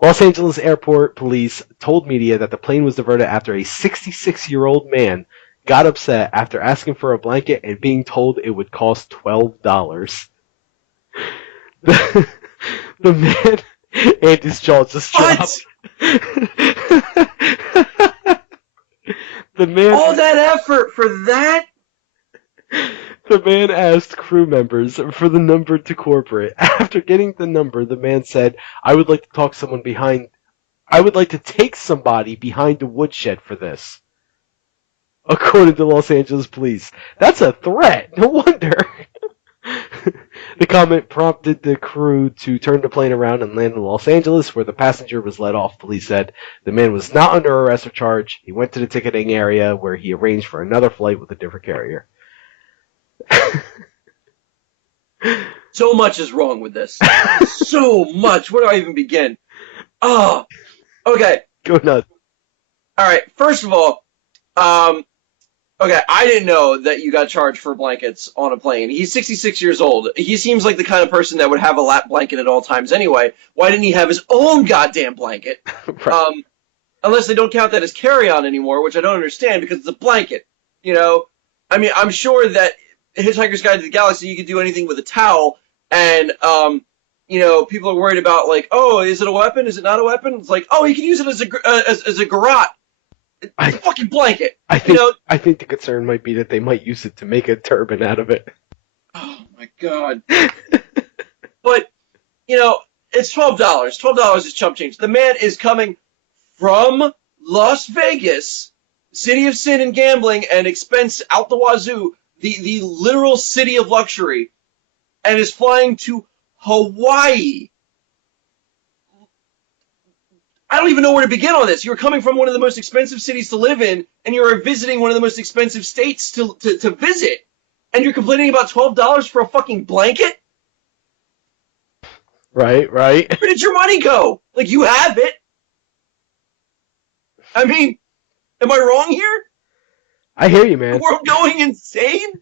Los Angeles Airport police told media that the plane was diverted after a 66-year-old man got upset after asking for a blanket and being told it would cost $12. The, the man, Andy's jaw just dropped. The man, all that effort for that? The man asked crew members for the number to corporate. After getting the number, the man said, I would like to take somebody behind the woodshed for this. According to Los Angeles police. That's a threat. No wonder. The comment prompted the crew to turn the plane around and land in Los Angeles, where the passenger was let off, police said. The man was not under arrest or charge. He went to the ticketing area, where he arranged for another flight with a different carrier. So much is wrong with this. So much. Where do I even begin? Oh, okay. Go nuts. All right. First of all, okay, I didn't know that you got charged for blankets on a plane. He's 66 years old. He seems like the kind of person that would have a lap blanket at all times anyway. Why didn't he have his own goddamn blanket? Right. Unless they don't count that as carry-on anymore, which I don't understand because it's a blanket. You know, I mean, I'm sure that Hitchhiker's Guide to the Galaxy, you could do anything with a towel, and you know, people are worried about like, oh, is it a weapon? Is it not a weapon? It's like, oh, you can use it as a garrote. It's a fucking blanket. I think the concern might be that they might use it to make a turban out of it. Oh my god. But you know, it's $12. $12 is chump change. The man is coming from Las Vegas, city of sin and gambling and expense out the wazoo, the literal city of luxury, and is flying to Hawaii. I don't even know where to begin on this. You're coming from one of the most expensive cities to live in, and you're visiting one of the most expensive states to visit, and you're complaining about $12 for a fucking blanket? Right. Where did your money go? Like, you have it. I mean, am I wrong here? I hear you, man. The world going insane?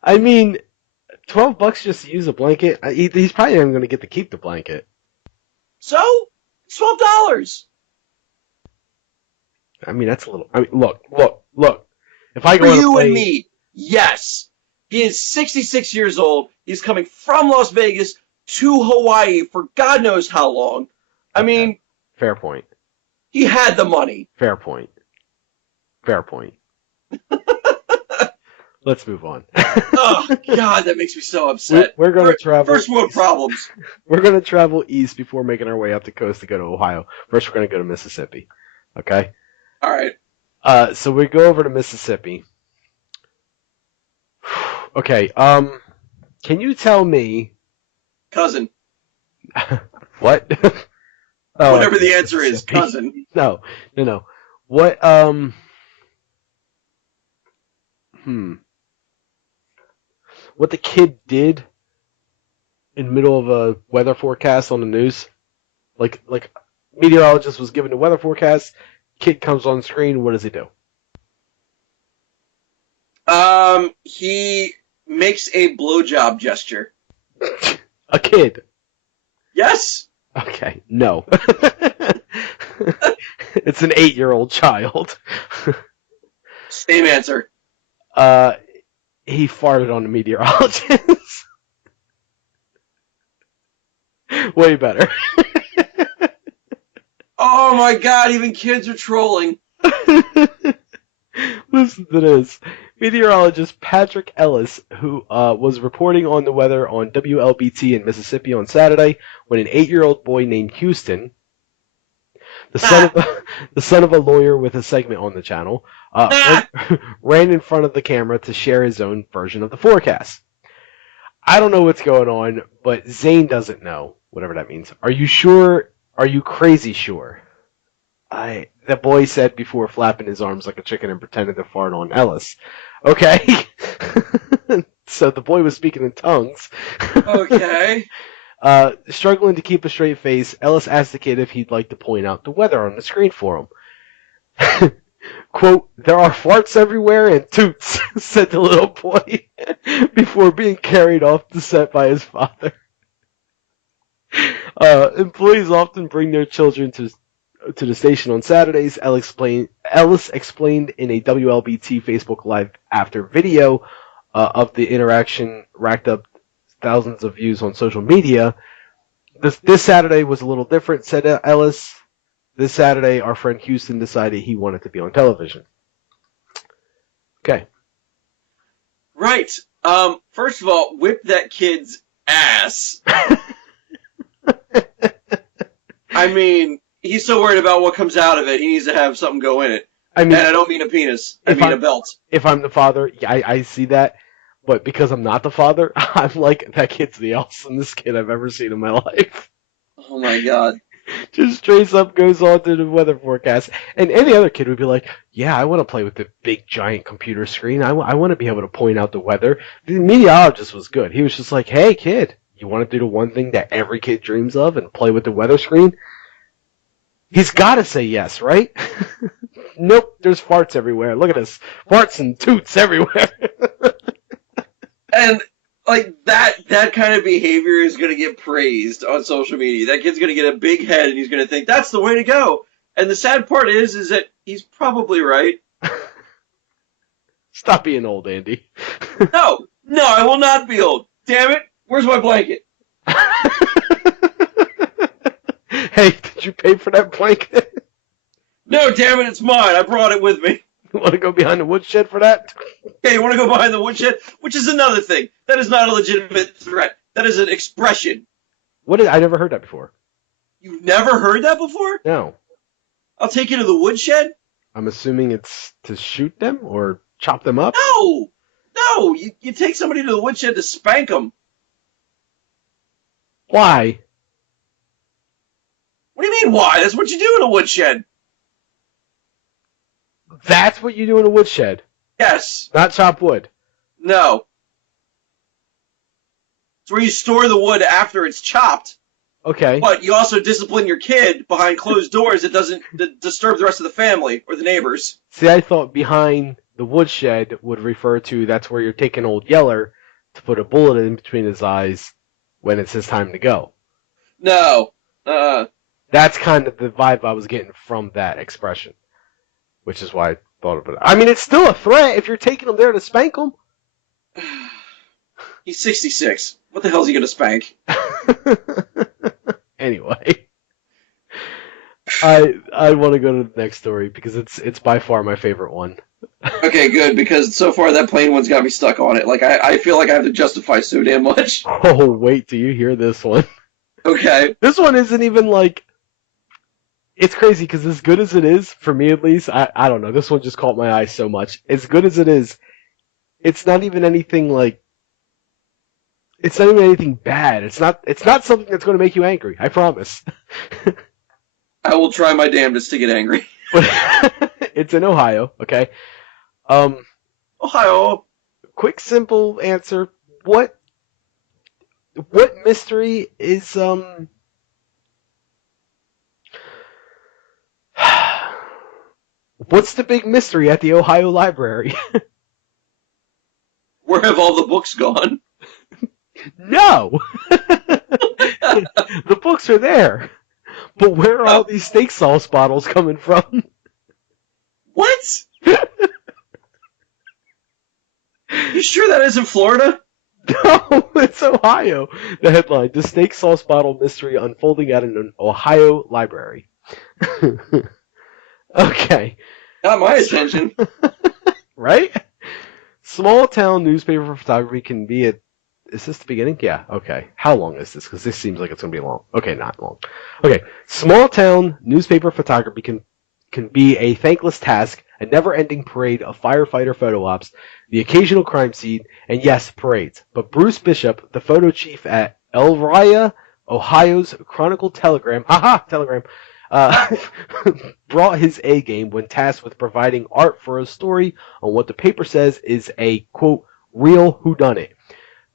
I mean, $12 just to use a blanket. He's probably not even going to get to keep the blanket. So, it's $12. I mean, that's a little. I mean, look. If I go For on a you plane, and me, yes. He is 66 years old. He's coming from Las Vegas to Hawaii for God knows how long. I mean, fair point. He had the money. Fair point. Let's move on. Oh, God, that makes me so upset. We're going to travel. First world problems. We're going to travel east before making our way up the coast to go to Ohio. First, we're going to go to Mississippi. Okay? All right. So we go over to Mississippi. Okay, can you tell me... Cousin. What? Whatever the answer is, cousin. No. What, what the kid did in the middle of a weather forecast on the news? Like, meteorologist was given the weather forecast, kid comes on screen, what does he do? He makes a blowjob gesture. A kid? Yes! Okay, no. It's an 8-year-old child. Same answer. He farted on the meteorologist. Way better. Oh my god, even kids are trolling. Listen to this. Meteorologist Patrick Ellis, who was reporting on the weather on WLBT in Mississippi on Saturday, when an 8-year-old boy named Houston, the son of a lawyer with a segment on the channel, ran in front of the camera to share his own version of the forecast. I don't know what's going on, but Zane doesn't know, whatever that means. Are you sure? Are you crazy sure? The boy said before flapping his arms like a chicken and pretending to fart on Ellis. Okay. So the boy was speaking in tongues. Okay. Struggling to keep a straight face, Ellis asked the kid if he'd like to point out the weather on the screen for him. Quote, there are farts everywhere and toots, said the little boy, before being carried off the set by his father. Employees often bring their children to the station on Saturdays. Ellis explained in a WLBT Facebook Live after video of the interaction racked up thousands of views on social media. This Saturday was a little different, said Ellis. This Saturday, our friend Houston decided he wanted to be on television. Okay. Right. First of all, whip that kid's ass. I mean, he's so worried about what comes out of it, he needs to have something go in it. I mean, and I don't mean a penis. I mean a belt. If I'm the father, I see that. But because I'm not the father, I'm like, that kid's the awesomest kid I've ever seen in my life. Oh my god. Just straight up goes on to the weather forecast. And any other kid would be like, yeah, I want to play with the big giant computer screen. I want to be able to point out the weather. The meteorologist was good. He was just like, hey kid, you want to do the one thing that every kid dreams of and play with the weather screen? He's got to say yes, right? Nope, there's farts everywhere. Look at this. Farts and toots everywhere. And like that kind of behavior is going to get praised on social media. That kid's going to get a big head and he's going to think that's the way to go. And the sad part is that he's probably right. Stop being old, Andy. No, I will not be old. Damn it. Where's my blanket? Hey, did you pay for that blanket? No, damn it, it's mine. I brought it with me. You want to go behind the woodshed for that? Okay, you want to go behind the woodshed? Which is another thing. That is not a legitimate threat. That is an expression. I never heard that before. You've never heard that before? No. I'll take you to the woodshed? I'm assuming it's to shoot them or chop them up? No, you take somebody to the woodshed to spank them. Why? What do you mean, why? That's what you do in a woodshed. That's what you do in a woodshed? Yes. Not chop wood? No. It's where you store the wood after it's chopped. Okay. But you also discipline your kid behind closed doors that doesn't disturb the rest of the family or the neighbors. See, I thought behind the woodshed would refer to that's where you're taking Old Yeller to put a bullet in between his eyes when it's his time to go. No. That's kind of the vibe I was getting from that expression, which is why I thought of it. I mean, it's still a threat if you're taking him there to spank him. He's 66. What the hell is he going to spank? Anyway, I want to go to the next story because it's by far my favorite one. Okay, good, because so far that plain one's got me stuck on it. Like, I feel like I have to justify so damn much. Oh, wait till you hear this one. Okay. This one isn't even like... It's crazy because as good as it is, for me at least, I don't know, this one just caught my eye so much. As good as it is, it's not even anything like... It's not even anything bad. It's not something that's going to make you angry, I promise. I will try my damnedest to get angry. It's in Ohio, okay? Ohio. Quick, simple answer. What mystery is, what's the big mystery at the Ohio Library? Where have all the books gone? No! The books are there. But where are all these steak sauce bottles coming from? What? You sure that isn't Florida? No, it's Ohio. The headline, the steak sauce bottle mystery unfolding at an Ohio library. Okay. Got my attention. Right? Small town newspaper photography can be a... Is this the beginning? Yeah, okay. How long is this? Because this seems like it's going to be long. Okay, not long. Okay. Small town newspaper photography can be a thankless task, a never-ending parade of firefighter photo ops, the occasional crime scene, and yes, parades. But Bruce Bishop, the photo chief at Elrya, Ohio's Chronicle Telegram, brought his A game when tasked with providing art for a story on what the paper says is a, quote, real whodunit.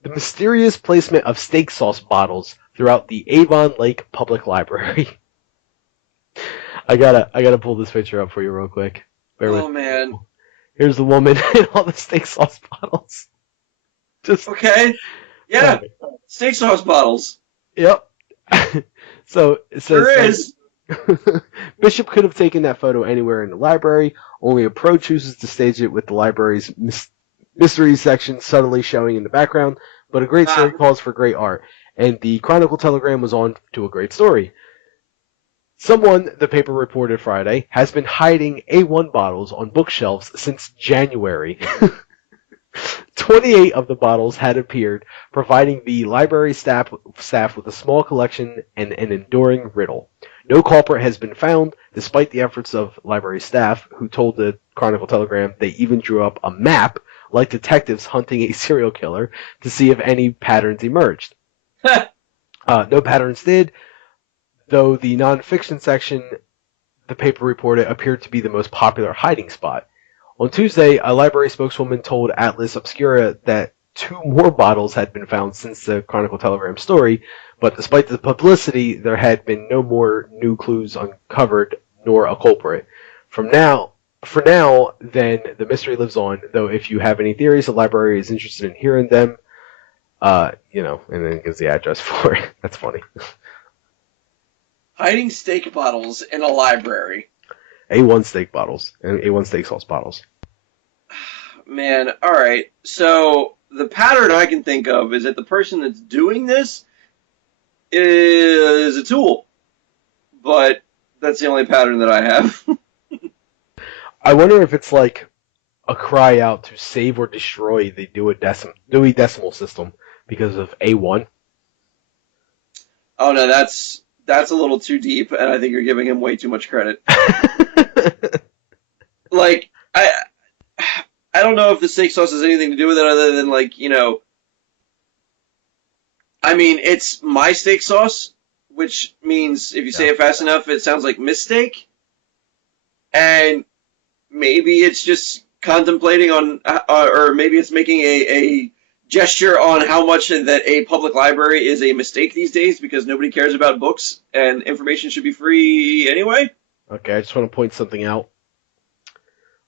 The mysterious placement of steak sauce bottles throughout the Avon Lake Public Library. I gotta pull this picture up for you real quick. Bear with Oh me. man. Here's the woman in all the steak sauce bottles. Just Okay. Yeah. Steak sauce bottles. yep. So it says There is. Bishop could have taken that photo anywhere in the library. Only a pro chooses to stage it with the library's mystery section subtly showing in the background. But a great story calls for great art, and the Chronicle Telegram was on to a great story. Someone, the paper reported Friday, has been hiding A1 bottles on bookshelves since January. 28 of the bottles had appeared, providing the library staff with a small collection and an enduring riddle. No culprit has been found, despite the efforts of library staff, who told the Chronicle Telegram they even drew up a map, like detectives hunting a serial killer, to see if any patterns emerged. No patterns did, though the nonfiction section, the paper reported, appeared to be the most popular hiding spot. On Tuesday, a library spokeswoman told Atlas Obscura that 2 more bottles had been found since the Chronicle Telegram story, but despite the publicity, there had been no more new clues uncovered, nor a culprit. For now, then, the mystery lives on, though if you have any theories, the library is interested in hearing them. And then it gives the address for it. That's funny. Hiding steak bottles in a library. A1 steak bottles and A1 steak sauce bottles. Man, alright. So, the pattern I can think of is that the person that's doing this is a tool. But that's the only pattern that I have. I wonder if it's like a cry out to save or destroy the Dewey Decimal System because of A1. Oh no, that's a little too deep, and I think you're giving him way too much credit. Like, I don't know if the steak sauce has anything to do with it other than, like, I mean, it's my steak sauce, which means if you say it fast enough, it sounds like mistake. And maybe it's just contemplating on, or maybe it's making a gesture on how much that a public library is a mistake these days because nobody cares about books and information should be free anyway. Okay, I just want to point something out.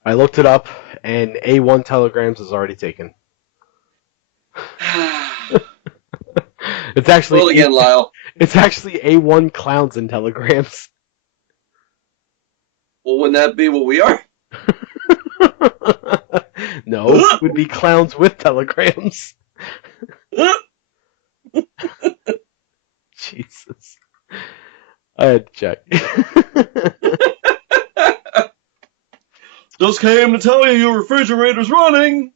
I looked it up, and A1 telegrams is already taken. It's actually Roll again, Lyle. It's actually A1 clowns and telegrams. Well, wouldn't that be what we are? No, it would be clowns with telegrams. Jesus. I had to check. Just came to tell you your refrigerator's running.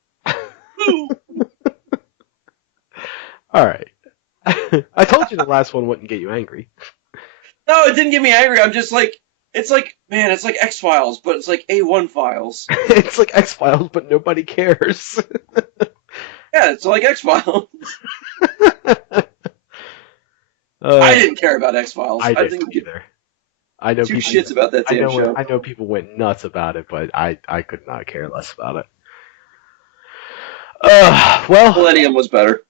Alright. I told you the last one wouldn't get you angry. No, it didn't get me angry. I'm just like, it's like X-Files, but it's like A1 files. It's like X-Files, but nobody cares. Yeah, it's like X-Files. I didn't care about X-Files. I didn't either. I know two people, shits about that damn show. I know people went nuts about it, but I could not care less about it. Well, Millennium was better.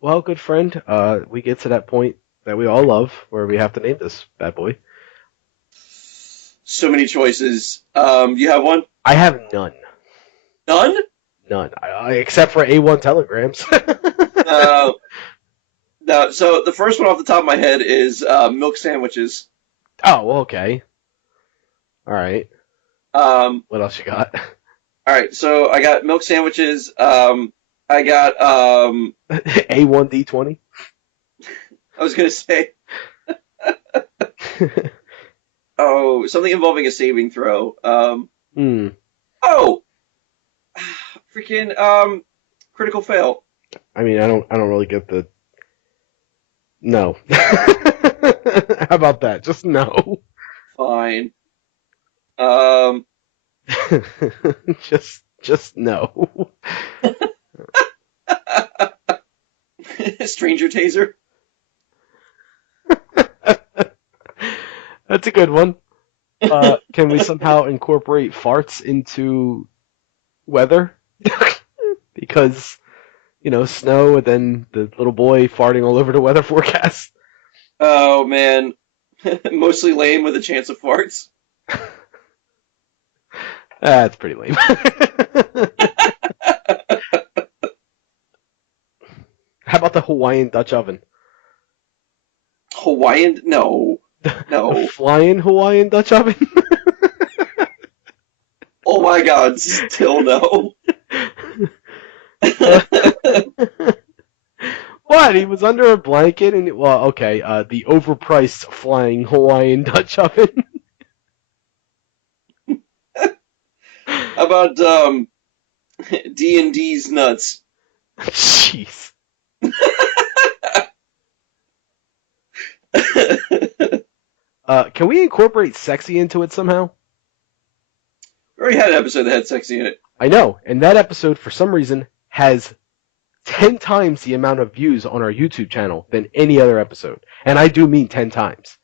Well, good friend, we get to that point that we all love, where we have to name this bad boy. So many choices. You have one? I have none. None? None, except for A1 telegrams. No, so the first one off the top of my head is milk sandwiches. Oh, well, okay. All right. What else you got? All right, so I got milk sandwiches. I got A1 D20. I was gonna say. Oh, something involving a saving throw. Oh, freaking critical fail. I mean, I don't really get the. No. How about that? Just no. Fine. Just no. Stranger taser. That's a good one. Can we somehow incorporate farts into weather? Because, snow, and then the little boy farting all over the weather forecast. Oh man, mostly lame with a chance of farts. That's pretty lame. How about the Hawaiian Dutch oven? Hawaiian? No, The no. flying Hawaiian Dutch oven? Oh my God, still no. What? He was under a blanket and well, okay, the overpriced flying Hawaiian Dutch oven. How about D&D's nuts? Jeez. Can we incorporate sexy into it somehow? We already had an episode that had sexy in it. I know, and that episode, for some reason, has 10 times the amount of views on our YouTube channel than any other episode. And I do mean 10 times.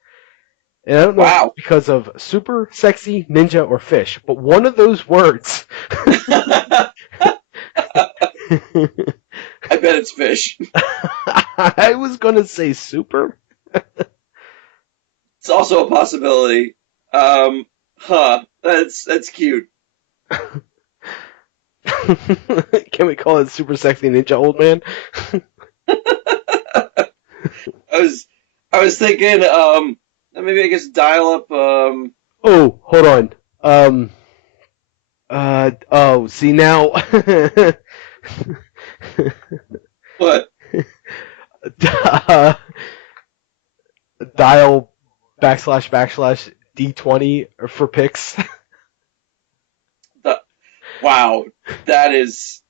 And I don't know if Wow. it's because of super, sexy, ninja, or fish, but one of those words. I bet it's fish. I was going to say super. It's also a possibility. That's cute. Can we call it super sexy ninja old man? I was thinking, maybe I guess dial up, Oh, hold on. See now. what? Dial // D20 for picks. Wow, that is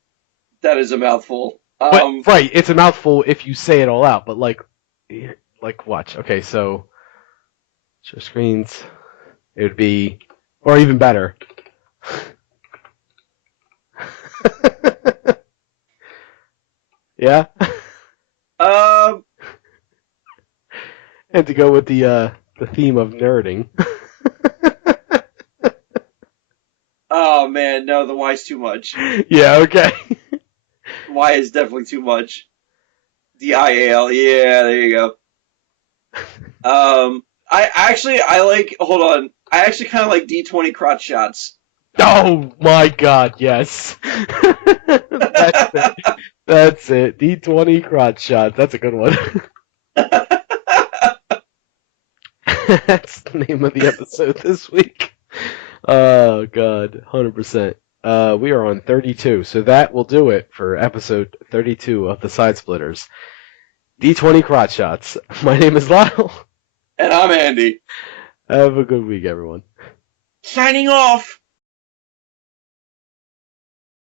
a mouthful. But, right, it's a mouthful if you say it all out, but like watch. Okay, so share screens. It would be, or even better. Yeah. And to go with the theme of nerding. Oh man, no, the Y's too much. Yeah. Okay. Y is definitely too much. DIAL, yeah, there you go. I like. Hold on. I actually kind of like D20 Crotch Shots. Oh my God! Yes. That's it. That's it. D20 Crotch Shots. That's a good one. That's the name of the episode this week. Oh God, 100%. We are on 32, so that will do it for episode 32 of the Side Splitters. D20 Crotch Shots. My name is Lyle. And I'm Andy. Have a good week, everyone. Signing off.